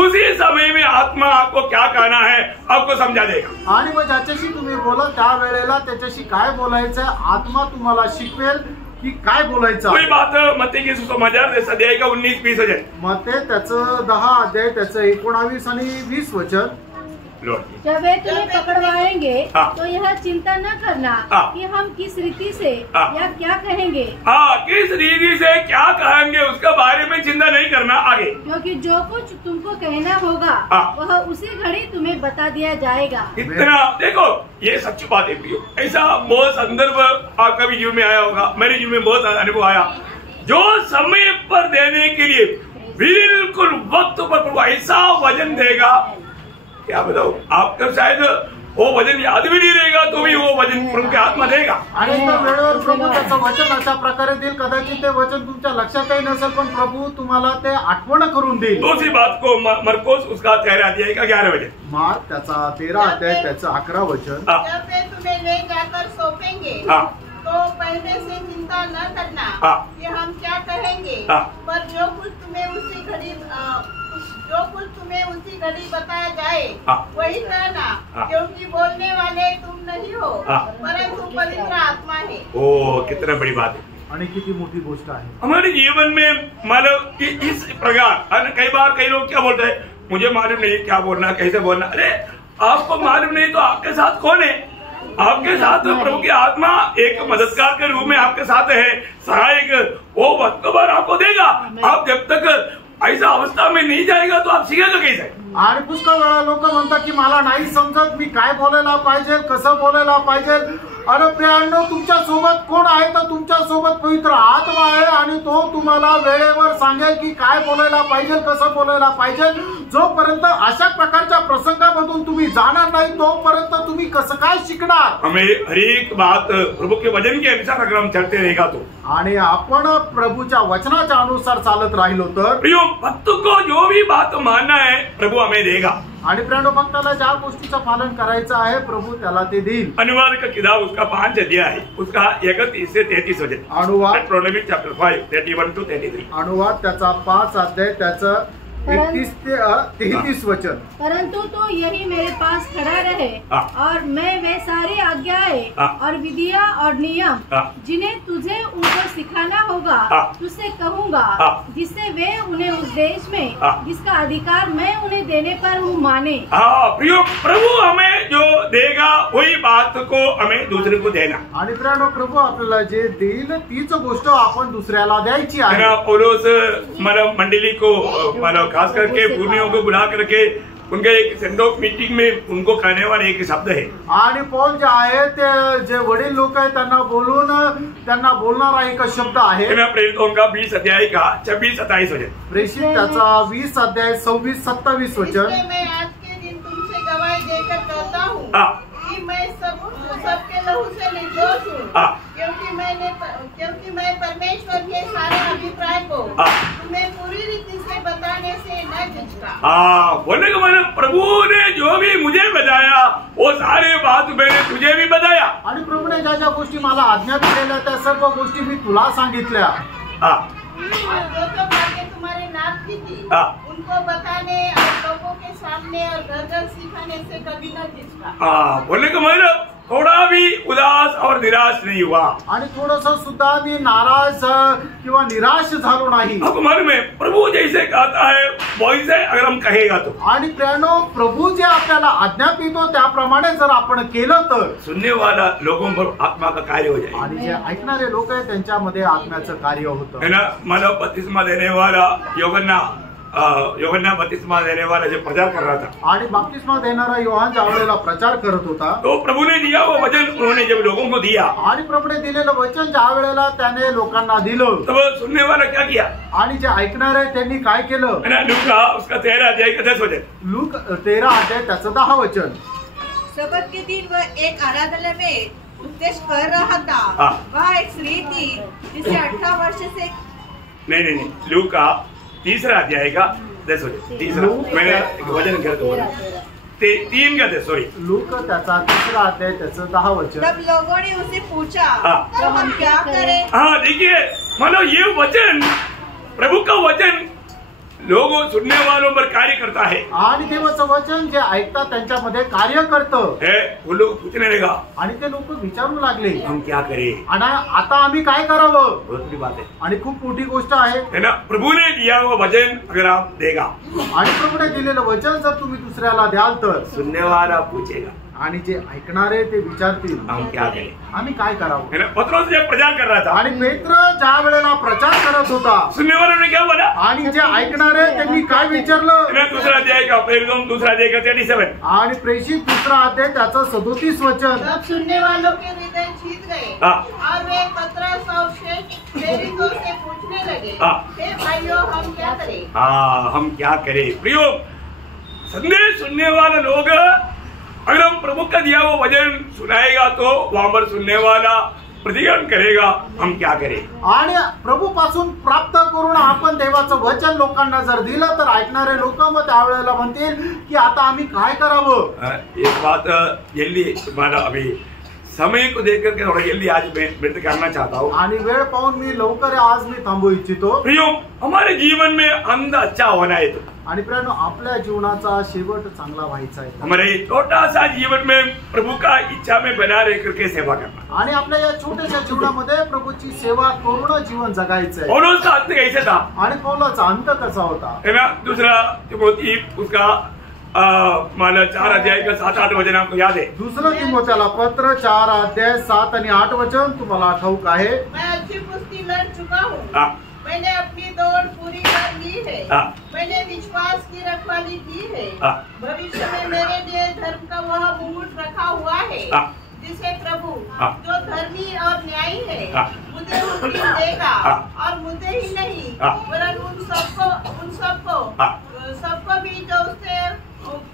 उसी समय में आत्मा आपको क्या कहना है आपको समझा देगा. आणि मग ज्याच्याशी तुम्ही बोला त्या वेळेला त्याच्याशी काय बोलायचंय आत्मा तुम्हाला शिकवेल की काय बोलायचं. कोई बात मत्ती के सुसमाचार 10 अध्याय का 19-20 वचन. मत्ती त्याचं 10 अध्याय त्याचं 19 आणि 20 वचन. जब वे तुम्हें पकड़वाएंगे तो यह चिंता न करना कि हम किस रीति से या क्या कहेंगे. किस रीति से क्या कहेंगे उसके बारे में चिंता नहीं करना आगे. क्योंकि जो कुछ तुमको कहना होगा वह उसी घड़ी तुम्हें बता दिया जाएगा. इतना देखो, ये सच्ची बात है प्रियो. ऐसा बहुत संदर्भ आपका भी जीवन में आया होगा, मेरे जीवन में बहुत अनुभव आया. जो समय पर देने के लिए बिल्कुल वक्त पर ऐसा वजन देगा, क्या बताओ आपको, शायद वो वचन याद भी नहीं रहेगा तो भी वो वचन प्रभु के हाथ में देगा। आणि तर वेळेवर प्रभू त्याचं वचन अशा प्रकारे देईल, कदाचित ते वचन तुमच्या लक्षातही नसेल पण प्रभू तुम्हाला ते आठवण करून देईल। दूसरी बात को मरकोस उसका 13 अध्याय का 11 वचन, मार्क त्याचा 13 अध्याय त्याचं 11 वचन। जब वे तुम्हें ले जाकर सौंपेंगे तो पहले से चिंता न करना कि हम क्या कहेंगे, पर जो कुछ तुम्हें उसी घड़ी बताया जाए वही कहना, क्योंकि बोलने वाले तुम नहीं हो परंतु पवित्र आत्मा है। ओ कितना बड़ी बात है आणि किती मोठी गोष्ट आहे हमारे जीवन में। मतलब इस प्रकार कई बार कई लोग क्या बोलते हैं, मुझे मालूम नहीं क्या बोलना, कैसे बोलना। अरे आपको मालूम नहीं तो आपके साथ कौन है? आपके साथ प्रभु की आत्मा एक मददगार के रूप में आपके साथ है, सहायक, वो वक्तव्य आपको देगा। आप जब तक ऐसा अवस्था में नहीं जाएगा तो आप शिकेगा कैसे? आणि पुष्कळ वेळा लोक म्हणतात की मला नाही समजत, मी काय बोलायला पाहिजे, कसं बोलायला पाहिजे। अरे प्रियांनो, तुमच्या सोबत कोण आहे? तर तुमच्या सोबत पवित्र आत्मा आहे आणि तो तुम्हाला वेळेवर सांगेल की काय बोलायला पाहिजे, कसं बोलायला पाहिजे। जोपर्यंत अशा प्रकारच्या प्रसंगामधून तुम्ही जाणार नाही तोपर्यंत तुम्ही कसं काय शिकणार? हमें हर एक बात प्रभु के वचन के अनुसार अगर हम चलते रहेगा तो, आणि आपण प्रभूच्या वचनाच्या अनुसार चालत राहिलो तर प्रियो भक्त को जो भी बात मानना है प्रभु हमें देगा। आणि प्रियांनो, भक्ताला ज्या गोष्टीचं पालन करायचं आहे प्रभू त्याला ते देईल। अनुवाद का किताब उसका 5 अध्याय है, उसका 31 से 33 वचन। अनुवाद Deuteronomy chapter 5 31 to 33। अनुवाद त्याचा 5 अध्याय त्याचं 31 ते 33 वचन। परंतु तो यही मेरे पास खड़ा रहे और मैं वे सारी आज्ञाएं और विधियां और नियम जिन्हें तुझे उनको सिखाना होगा तुझसे कहूँगा, जिससे वे उन्हें उस देश में जिसका अधिकार मैं उन्हें देने पर हूँ माने। प्रियो प्रभु हमें जो देगा वही बात को हमें दूसरे को देना। आणि प्रियांनो, प्रभू आपल्याला जे देईल तीच गोष्ट आपण दुसऱ्याला द्यायची आहे। पौलुस मतलब मंडली को मतलब खास करके पूर्णियों को बुला करके उनके एक सेंड ऑफ मीटिंग में उनको कहने वाले एक शब्द है। आणि पौल जे आहे ते जे वडील लोक आहेत त्यांना बोलून त्यांना बोलणारा एक शब्द आहे। प्रेरितों का 20 अध्याय का 26-27 वचन। प्रेषित त्याचा 20 अध्याय 26-27 वचन। मैं आज के दिन तुमसे गवाही देकर कहता हूँ कि मैं सबके लहू से निर्दोष हूँ, क्योंकि मैं परमेश्वर के सारे अभिप्राय को तुम्हें पूरी रीति से बताने से न झिझका। बोलने का मतलब प्रभु ने जो भी मुझे बताया वो सारे बात मैंने तुझे भी बताया। आणि प्रभूने ज्या ज्या गोष्टी मला आज्ञा दिलेल्या त्या सर्व गोष्टी मी तुला सांगितल्या। जो बातें तुम्हारे नाथ की थी उनको बताने और लोगों के सामने और घर सिखाने से कभी न झिझका। बोलने का मतलब थोड़ा भी उदास और निराश नहीं हुआ आणि थोडंसं सुद्धा मी नाराज किंवा निराश झालो नाही। मन में प्रभु जैसे कहता है वैसे अगर हम कहेगा तो। आणि प्रियांनो, प्रभू जे आपल्याला आज्ञा देतो त्याप्रमाणे जर आपण केलं तर सुनने वाला लोगों पर आत्मा का कार्य हो जाए। आणि जे ऐकणारे लोक आहेत त्यांच्यामध्ये आत्म्याचं कार्य होतं। है ना, मानव बपतिस्मा देने वाला योहन्ना बपतिस्मा देने वाला जो प्रचार कर रहा था आणि बपतिस्मा देणारा योहान ज्या वेळेला प्रचार करत होता तो प्रभु ने दिया वो वचन, उन्होंने जब लोगों को दिया आणि प्रभूने दिलेलं वचन ज्या वेळेला त्याने लोकांना दिलं तो सुनने वाला क्या किया? आणि जे ऐकणार आहे त्यांनी काय केलं? लूका उसका 13 अध्याय का 10 वचन। लूक 13 अध्याय त्याचं 10 वचन। सबत के दिन वह एक आराधनालय में उपदेश कर रहा था। वह एक स्त्री थी जिसे 18 वर्ष से नहीं लूका 3 अध्याय का 10 वचन। 3 मैंने वचन कर दूंगा 3 का 10 सॉरी। लूक त्याचा 3 अध्याय त्याचं 10 वचन। तब लोगों ने उसे पूछा तो हम क्या करें? देखिए मतलब ये वचन प्रभु का वचन लोगों सुनने वालों पर कार्य करता है आणि देवाचं वचन जे ऐकतात त्यांच्यामध्ये कार्य करतं। वो लोग पूछने लगा आणि ते लोक विचारू लागले हम क्या करें? आणि आता आम्ही काय करावं? बहुत बड़ी बात है आणि खूप मोठी गोष्ट आहे ना। प्रभु ने दिया वो वचन अगर आप देगा आणि प्रभूने दिलेलं वचन जर तुम्ही दुसऱ्याला द्याल तर सुनने वाला पूछेगा आणि जे ऐकणारे ते विचारतील हम क्या करें, आम्ही काय करावं? है ना। पत्रोस जब प्रचार कर रहा था आणि पेत्र ज्या वेळेला प्रचार करत होता सुनने वालों ने क्या बोला? आणि जे ऐकणारे त्यांनी काय विचारलं? दूसरा अध्याय का प्रेरितों 2 अध्याय का 37 आणि प्रेषित 2 अध्याय त्याचं 37 वचन। तब सुनने वालों के हृदय छीत गए और वे पतरस और प्रेरितों से पूछने लगे, हे भाइयों हम क्या करें? हम क्या करें? प्रियो, संदेश सुनने वाले लोग अगर हम प्रभु प्रभु का दिया वो वचन सुनाएगा तो वहां पर सुनने वाला प्रतिक्रिया करेगा, हम क्या करें? आणि प्रभु पासून प्राप्त करून आपण देवाचं वचन लोकांना जर दिलं तर ऐकणारे लोक मग त्यावेळेला म्हणतील की आता आम्ही काय करावं. एक बात जल्दी तुम्हारा अभी समय को देख करके थोड़ा जल्दी आज मैं व्यक्त करना चाहता हूँ. आणि वेळ पाहून मी लवकर आज मी थांबू इच्छितो. प्रियो, हमारे जीवन में अंत अच्छा होना है तो आणि प्रियानो आपल्या जीवनाचा शेवट चांगला व्हायचा आहे. हमारे छोटा सा जीवन में प्रभु का इच्छा में बना रह करके सेवा करना. आणि आपल्या या छोट्याशा जीवनामध्ये प्रभूची सेवा करून जीवन जगायचं आहे. और उसका अंत कैसे था? आणि पौलाचा अंत कसा होता है ना. दूसरा तिमोथी उसका माना 4 अध्याय का 7-8 वचन आपको याद है. दुसरं तिमोथेला पत्र 4 अध्याय 7 आणि 8 वचन तुम्हाला ठाऊक आहे. मैं अच्छी कुश्ती लड़ चुका हूँ, हाँ. मैंने अपनी दौड़ पूरी कर ली है, हाँ. मैंने विश्वास की रखवाली की है, हाँ. भविष्य में मेरे लिए धर्म का वह मुकुट रखा हुआ है, हाँ. जिसे प्रभु हाँ. जो धर्मी और न्यायी है हाँ. मुझे उत्तीर्ण देगा. हाँ. और मुझे ही नहीं हाँ. वरन उन सबको भी जो उससे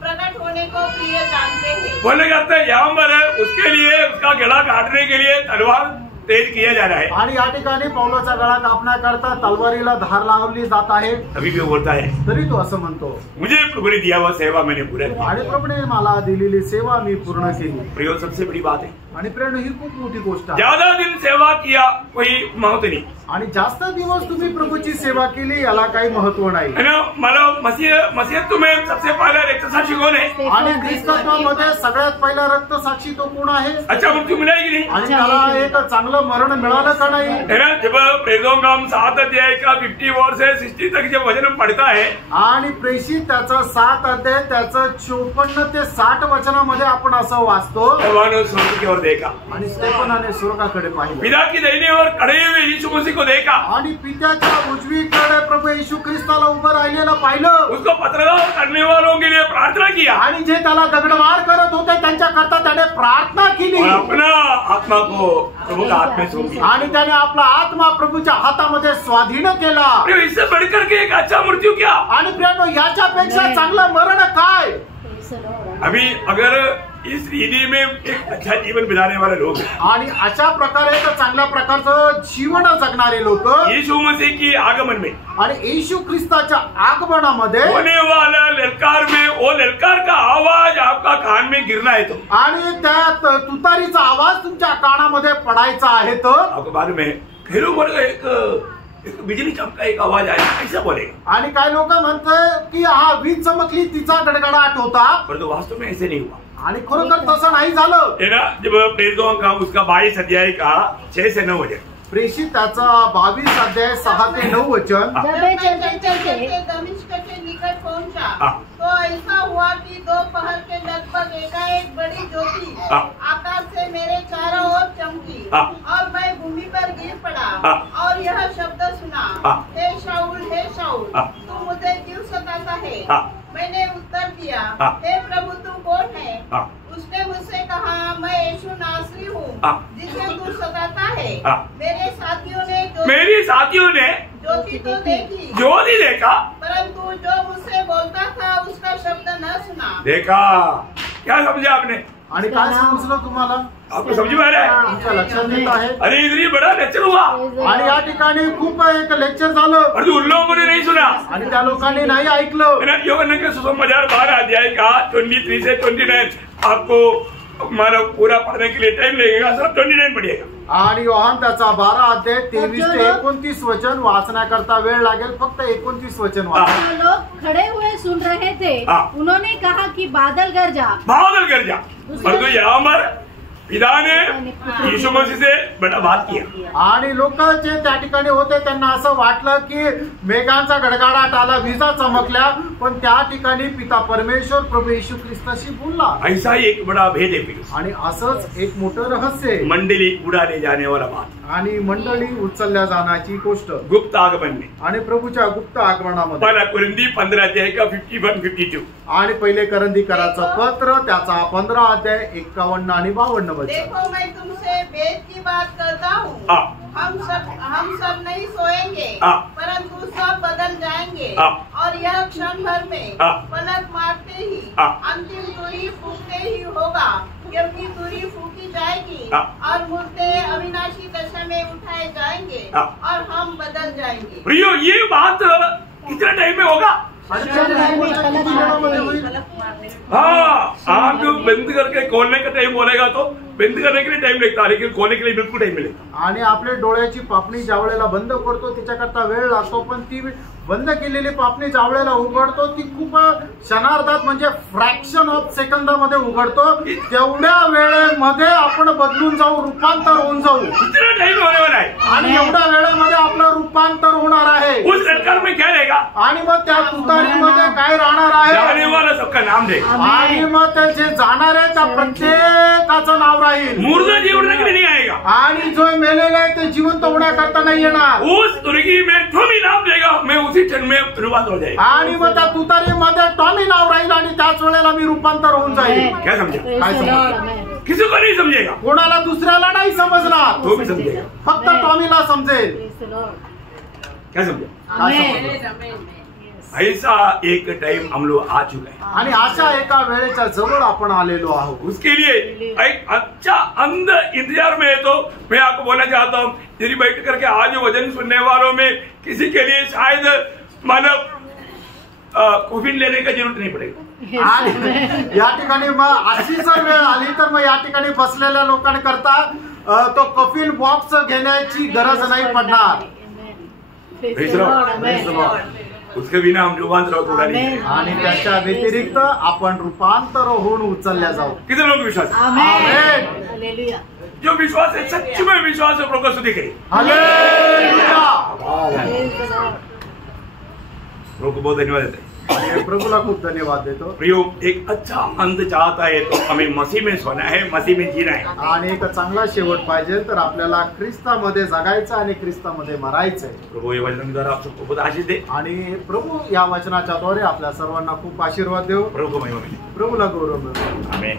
प्रकट होने को प्रिय जानते हैं. बोलने करते हैं यहाँ पर उसके लिए उसका गला काटने के लिए तलवार तेज किया जा रहा है. आणि या ठिकाणी पौलाचा गळा कापण्याकरता तलवारीला धार लावली जात आहे. अभी भी वो बोलता है तरी तो असं म्हणतो मुझे प्रभु ने दिया हुआ सेवा मैंने पूरा किया. आणि प्रभूने मला दिलेली सेवा मी पूर्ण केली. प्रियो, सबसे बड़ी बात है आणि प्रेरणा ही खूप मोठी गोष्ट आहे. ज्यादा दिन सेवा किया कोई महत्व नहीं आणि जास्त दिवस तुम्ही प्रभूची सेवा केली याला काही महत्व नाही. है ना. मला मसीहत तुम्हें सबसे पहला रक्तसाक्षी कौन है? आणि ख्रिस्तत्वामध्ये सगळ्यात पहिला रक्तसाक्षी तो कोण आहे? अच्छा मृत्यू मिलेगी नहीं. आणि त्याला एक चांगलं मरण मिळालं का नाही? है ना. जब प्रेरितों का हम 7 अध्याय का 50 से 60 तक जब वचन पढ़ता है आणि प्रेषित त्याचा 7 अध्याय त्याचं 54 ते 60 वचनामध्ये आपण असं वाचतो. स्वर्ग की ओर देखा आणि स्टेफनाने स्वर्गाकडे पाहिलं. पिता की दाहिनी ओर खड़े हुए यीशु मसीह को देखा. आणि पित्याच्या उजवीकडे प्रभू येशू ख्रिस्ताला उभं राहिलेलं पाहिलं. उसको पत्रगाव करने वालों के लिए प्रार्थना किया आणि जे त्याला दगडमार करत होते त्यांच्याकरता त्याने प्रार्थना केली. और अपना आत्मा को प्रभु का हाथ में सौंप दिया. आणि त्याने आपला आत्मा प्रभूच्या हातामध्ये स्वाधीन केला. प्रियो, इससे बढ़कर के एक अच्छा मृत्यू क्या? आणि प्रियानो याच्यापेक्षा चांगलं मरण काय? अभी अगर इस रीति में एक अच्छा जीवन बिताने वाले लोग हैं, आणि अशा प्रकारे तर चांगल्या प्रकारचं जीवन जगणारे लोक यीशु मसीह की आगमन में आणि येशू ख्रिस्ताच्या आगमनामध्ये होने वाला ललकार में वो ललकार का आवाज आपका कान में गिरना है तो आणि त्या तुतारीचा आवाज तुमच्या कानामध्ये पडायचा आहे. तर आपको मालूम है खेलू बोलेगा एक बिजली चमका एक आवाज आया ऐसा बोलेगा. आणि काय लोक म्हणतात की हा वीज चमकली तिचा गडगडाट होता. परंतु वास्तव में ऐसे नहीं हुआ. आणि खरोखर तसं नाही झालं. है ना. जब प्रेरितों का उसका 22 अध्याय का 6 से 9 वचन प्रेषित त्याचा 22 अध्याय 6 ते 9 वचन. जब वे चलते दमिश्क के निकट पहुंचा हाँ. तो ऐसा हुआ कि दोपहर के लगभग एकाएक बड़ी ज्योति हाँ. आकाश से मेरे चारों ओर चमकी हाँ. और मैं भूमि पर गिर पड़ा हाँ. और यह शब्द सुना, हाँ. हे शाऊल हाँ. तू मुझे क्यों सताता है? हाँ. मैंने उत्तर दिया, हाँ. हे प्रभु तू कौन है? हाँ. उसने मुझसे कहा, मैं यीशु नासरी हूँ हाँ. जिसे तू सताता है. हाँ. मेरे साथियों ने ज्योति तो देखी ज्योति देखा परंतु जो मुझसे बोलता था उसका शब्द न सुना. देखा. क्या समझा आपने? आणि काय समजलं तुम्हाला? आपको समझ में आ रहा है? तुमच्या लक्षात येत आहे. अरे इतनी बड़ा लेक्चर हुआ आणि या ठिकाणी खूप एक लेक्चर झालं और उन लोगों ने नहीं सुना. आणि त्या लोकांनी नाही ऐकलं. यूहन्ना के सुसमाचार 12 अध्याय का 23 से 29 आपको हमारा पूरा पढ़ने के लिए टाइम लगेगा. सब 29 पढ़िएगा. आणि योहान त्याचा 12 अध्याय 23 ते 29 वचन वाचण्याकरता वेळ लागेल. फक्त 29 वचन वाचा. जो लोग खड़े हुए सुन रहे थे हाँ. उन्होंने कहा कि बादल गरजा. बादल कर जा. परंतु यहाँ पर पिता ने यीशु मसीह से बड़ा बात किया. आणि लोक जे त्या ठिकाणी होते त्यांना असं वाटलं की मेघांचा गडगडाट आला, विजा चमकल्या, पण त्या ठिकाणी पिता परमेश्वर प्रभू येशू ख्रिस्ताशी बोलला. ऐसा ही एक बड़ा भेद है फिर. आणि असंच एक मोठं रहस्य आहे. मंडली उड़ाने जाने वाला बात. आणि मंडळी उचलल्या जाण्याची गोष्ट गुप्त आगमन में आणि प्रभूच्या गुप्त आगमनामध्ये. पहला कुरिन्थी 15 अध्याय का 51-52 आणि पहिले करंदीकराचं पत्र त्याचा 15 अध्याय 51 आणि 52 वचन. देखो मैं तुमसे भेद की बात करता हूँ. हाँ. हम सब नहीं सोएंगे हाँ. परंतु सब बदल जाएंगे. हाँ. और यह क्षण भर में हाँ. पलक मारते ही हाँ. अंतिम तुरी फूकते ही होगा. नहीं हाँ। और मुर्दे अविनाशी दशा में उठाए जाएंगे हाँ। और हम बदल जाएंगे। प्रियो, ये बात कितने टाइम में होगा? हाँ, आंख बंद करके खोलने का टाइम बोलेगा तो बंद करने के लिए टाइम लगता है, लेकिन खोलने के लिए बिल्कुल टाइम नहीं लगता। आणि आपल्या डोळ्याची पापणी ज्या वेळेला बंद करतो तिच्याकरता वेळ लागतो, पण ती बंद केलेली पापणी ज्या वेळेला उघडतो ती खूप क्षणार्धात म्हणजे फ्रॅक्शन ऑफ सेकंदामध्ये उघडतो. तेवढ्या वेळेमध्ये आपण बदलून जाऊ, रूपांतर होऊन जाऊ. इतना टाइम होने वाला है आणि एवढ्या वेळेमध्ये आपलं रूपांतर होणार आहे. उस सरकार में क्या रहेगा? आणि मग त्या तुतारीमध्ये काय राहणार जाने आहे? वाला सबका नाम दे, आणि मग ते जे जाणार आहे त्या प्रत्येकाचं नाव राहील. मुर्दा जीवन के लिए नहीं आएगा. आणि जो मेलेला आहे ते जिवंत होण्याकरता नाही येणार. उस तुर्की में जो भी नाम देगा मैं उसी क्षण में अनुवाद हो जाएगा. आणि मग त्या तुतारीमध्ये टॉमी नाव राहील आणि त्याच वेळेला मी रूपांतर होऊन जाईल. क्या समझा? काय समजलं? किसी को नहीं समझेगा, कोणाला दुसऱ्याला नाही समजणार, तो भी समझेगा. फक्त टॉमीला समजेल. क्या समझा? काय समजलं? ऐसा एक टाइम हम लोग आ चुका है. आणि अशा एका वेळेच्या जवळ आपण आलेलो आहोत. उसके लिए एक अच्छा अंदर इंतजार में है. तो मैं आपको बोलना चाहता हूँ, यदि बैठ करके आज वजन सुनने वालों में किसी के लिए शायद मानव कोविड लेने का जरूरत नहीं पड़ेगा. आणि या ठिकाणी मग अशी जर वेळ आली तर मग या ठिकाणी बसलेल्या लोकांकरता तो कफील बॉक्स घेण्याची गरज नाही पडणार. उसके बिना हम रूपांतर होगा नहीं. आणि त्याच्या व्यतिरिक्त आपण रूपांतर होऊन उचलल्या जाऊ. कितने लोग विश्वास है? आमेन. हालेलुया. जो विश्वास है, सच में विश्वास है, प्रभु को स्तुति करें. हालेलुया. प्रभु को बहुत धन्यवाद देते हैं. आणि प्रभूला खूप धन्यवाद देतो. प्रियो, एक अच्छा अंत चाहता है तो हमें मसीह में सोना है, मसीह में जीना है. आणि एक चांगला शेवट पाहिजे तर आपल्याला ख्रिस्तामध्ये जगायचं आणि ख्रिस्तामध्ये मरायचंय. प्रभु ये वचन द्वारा आप सबको बहुत आशीष दे. आणि प्रभू या वचनाच्या द्वारे आपल्या सर्वांना खूप आशीर्वाद देऊ. प्रभु को महिमा मिले. प्रभूला गौरव मिळो. आमेन.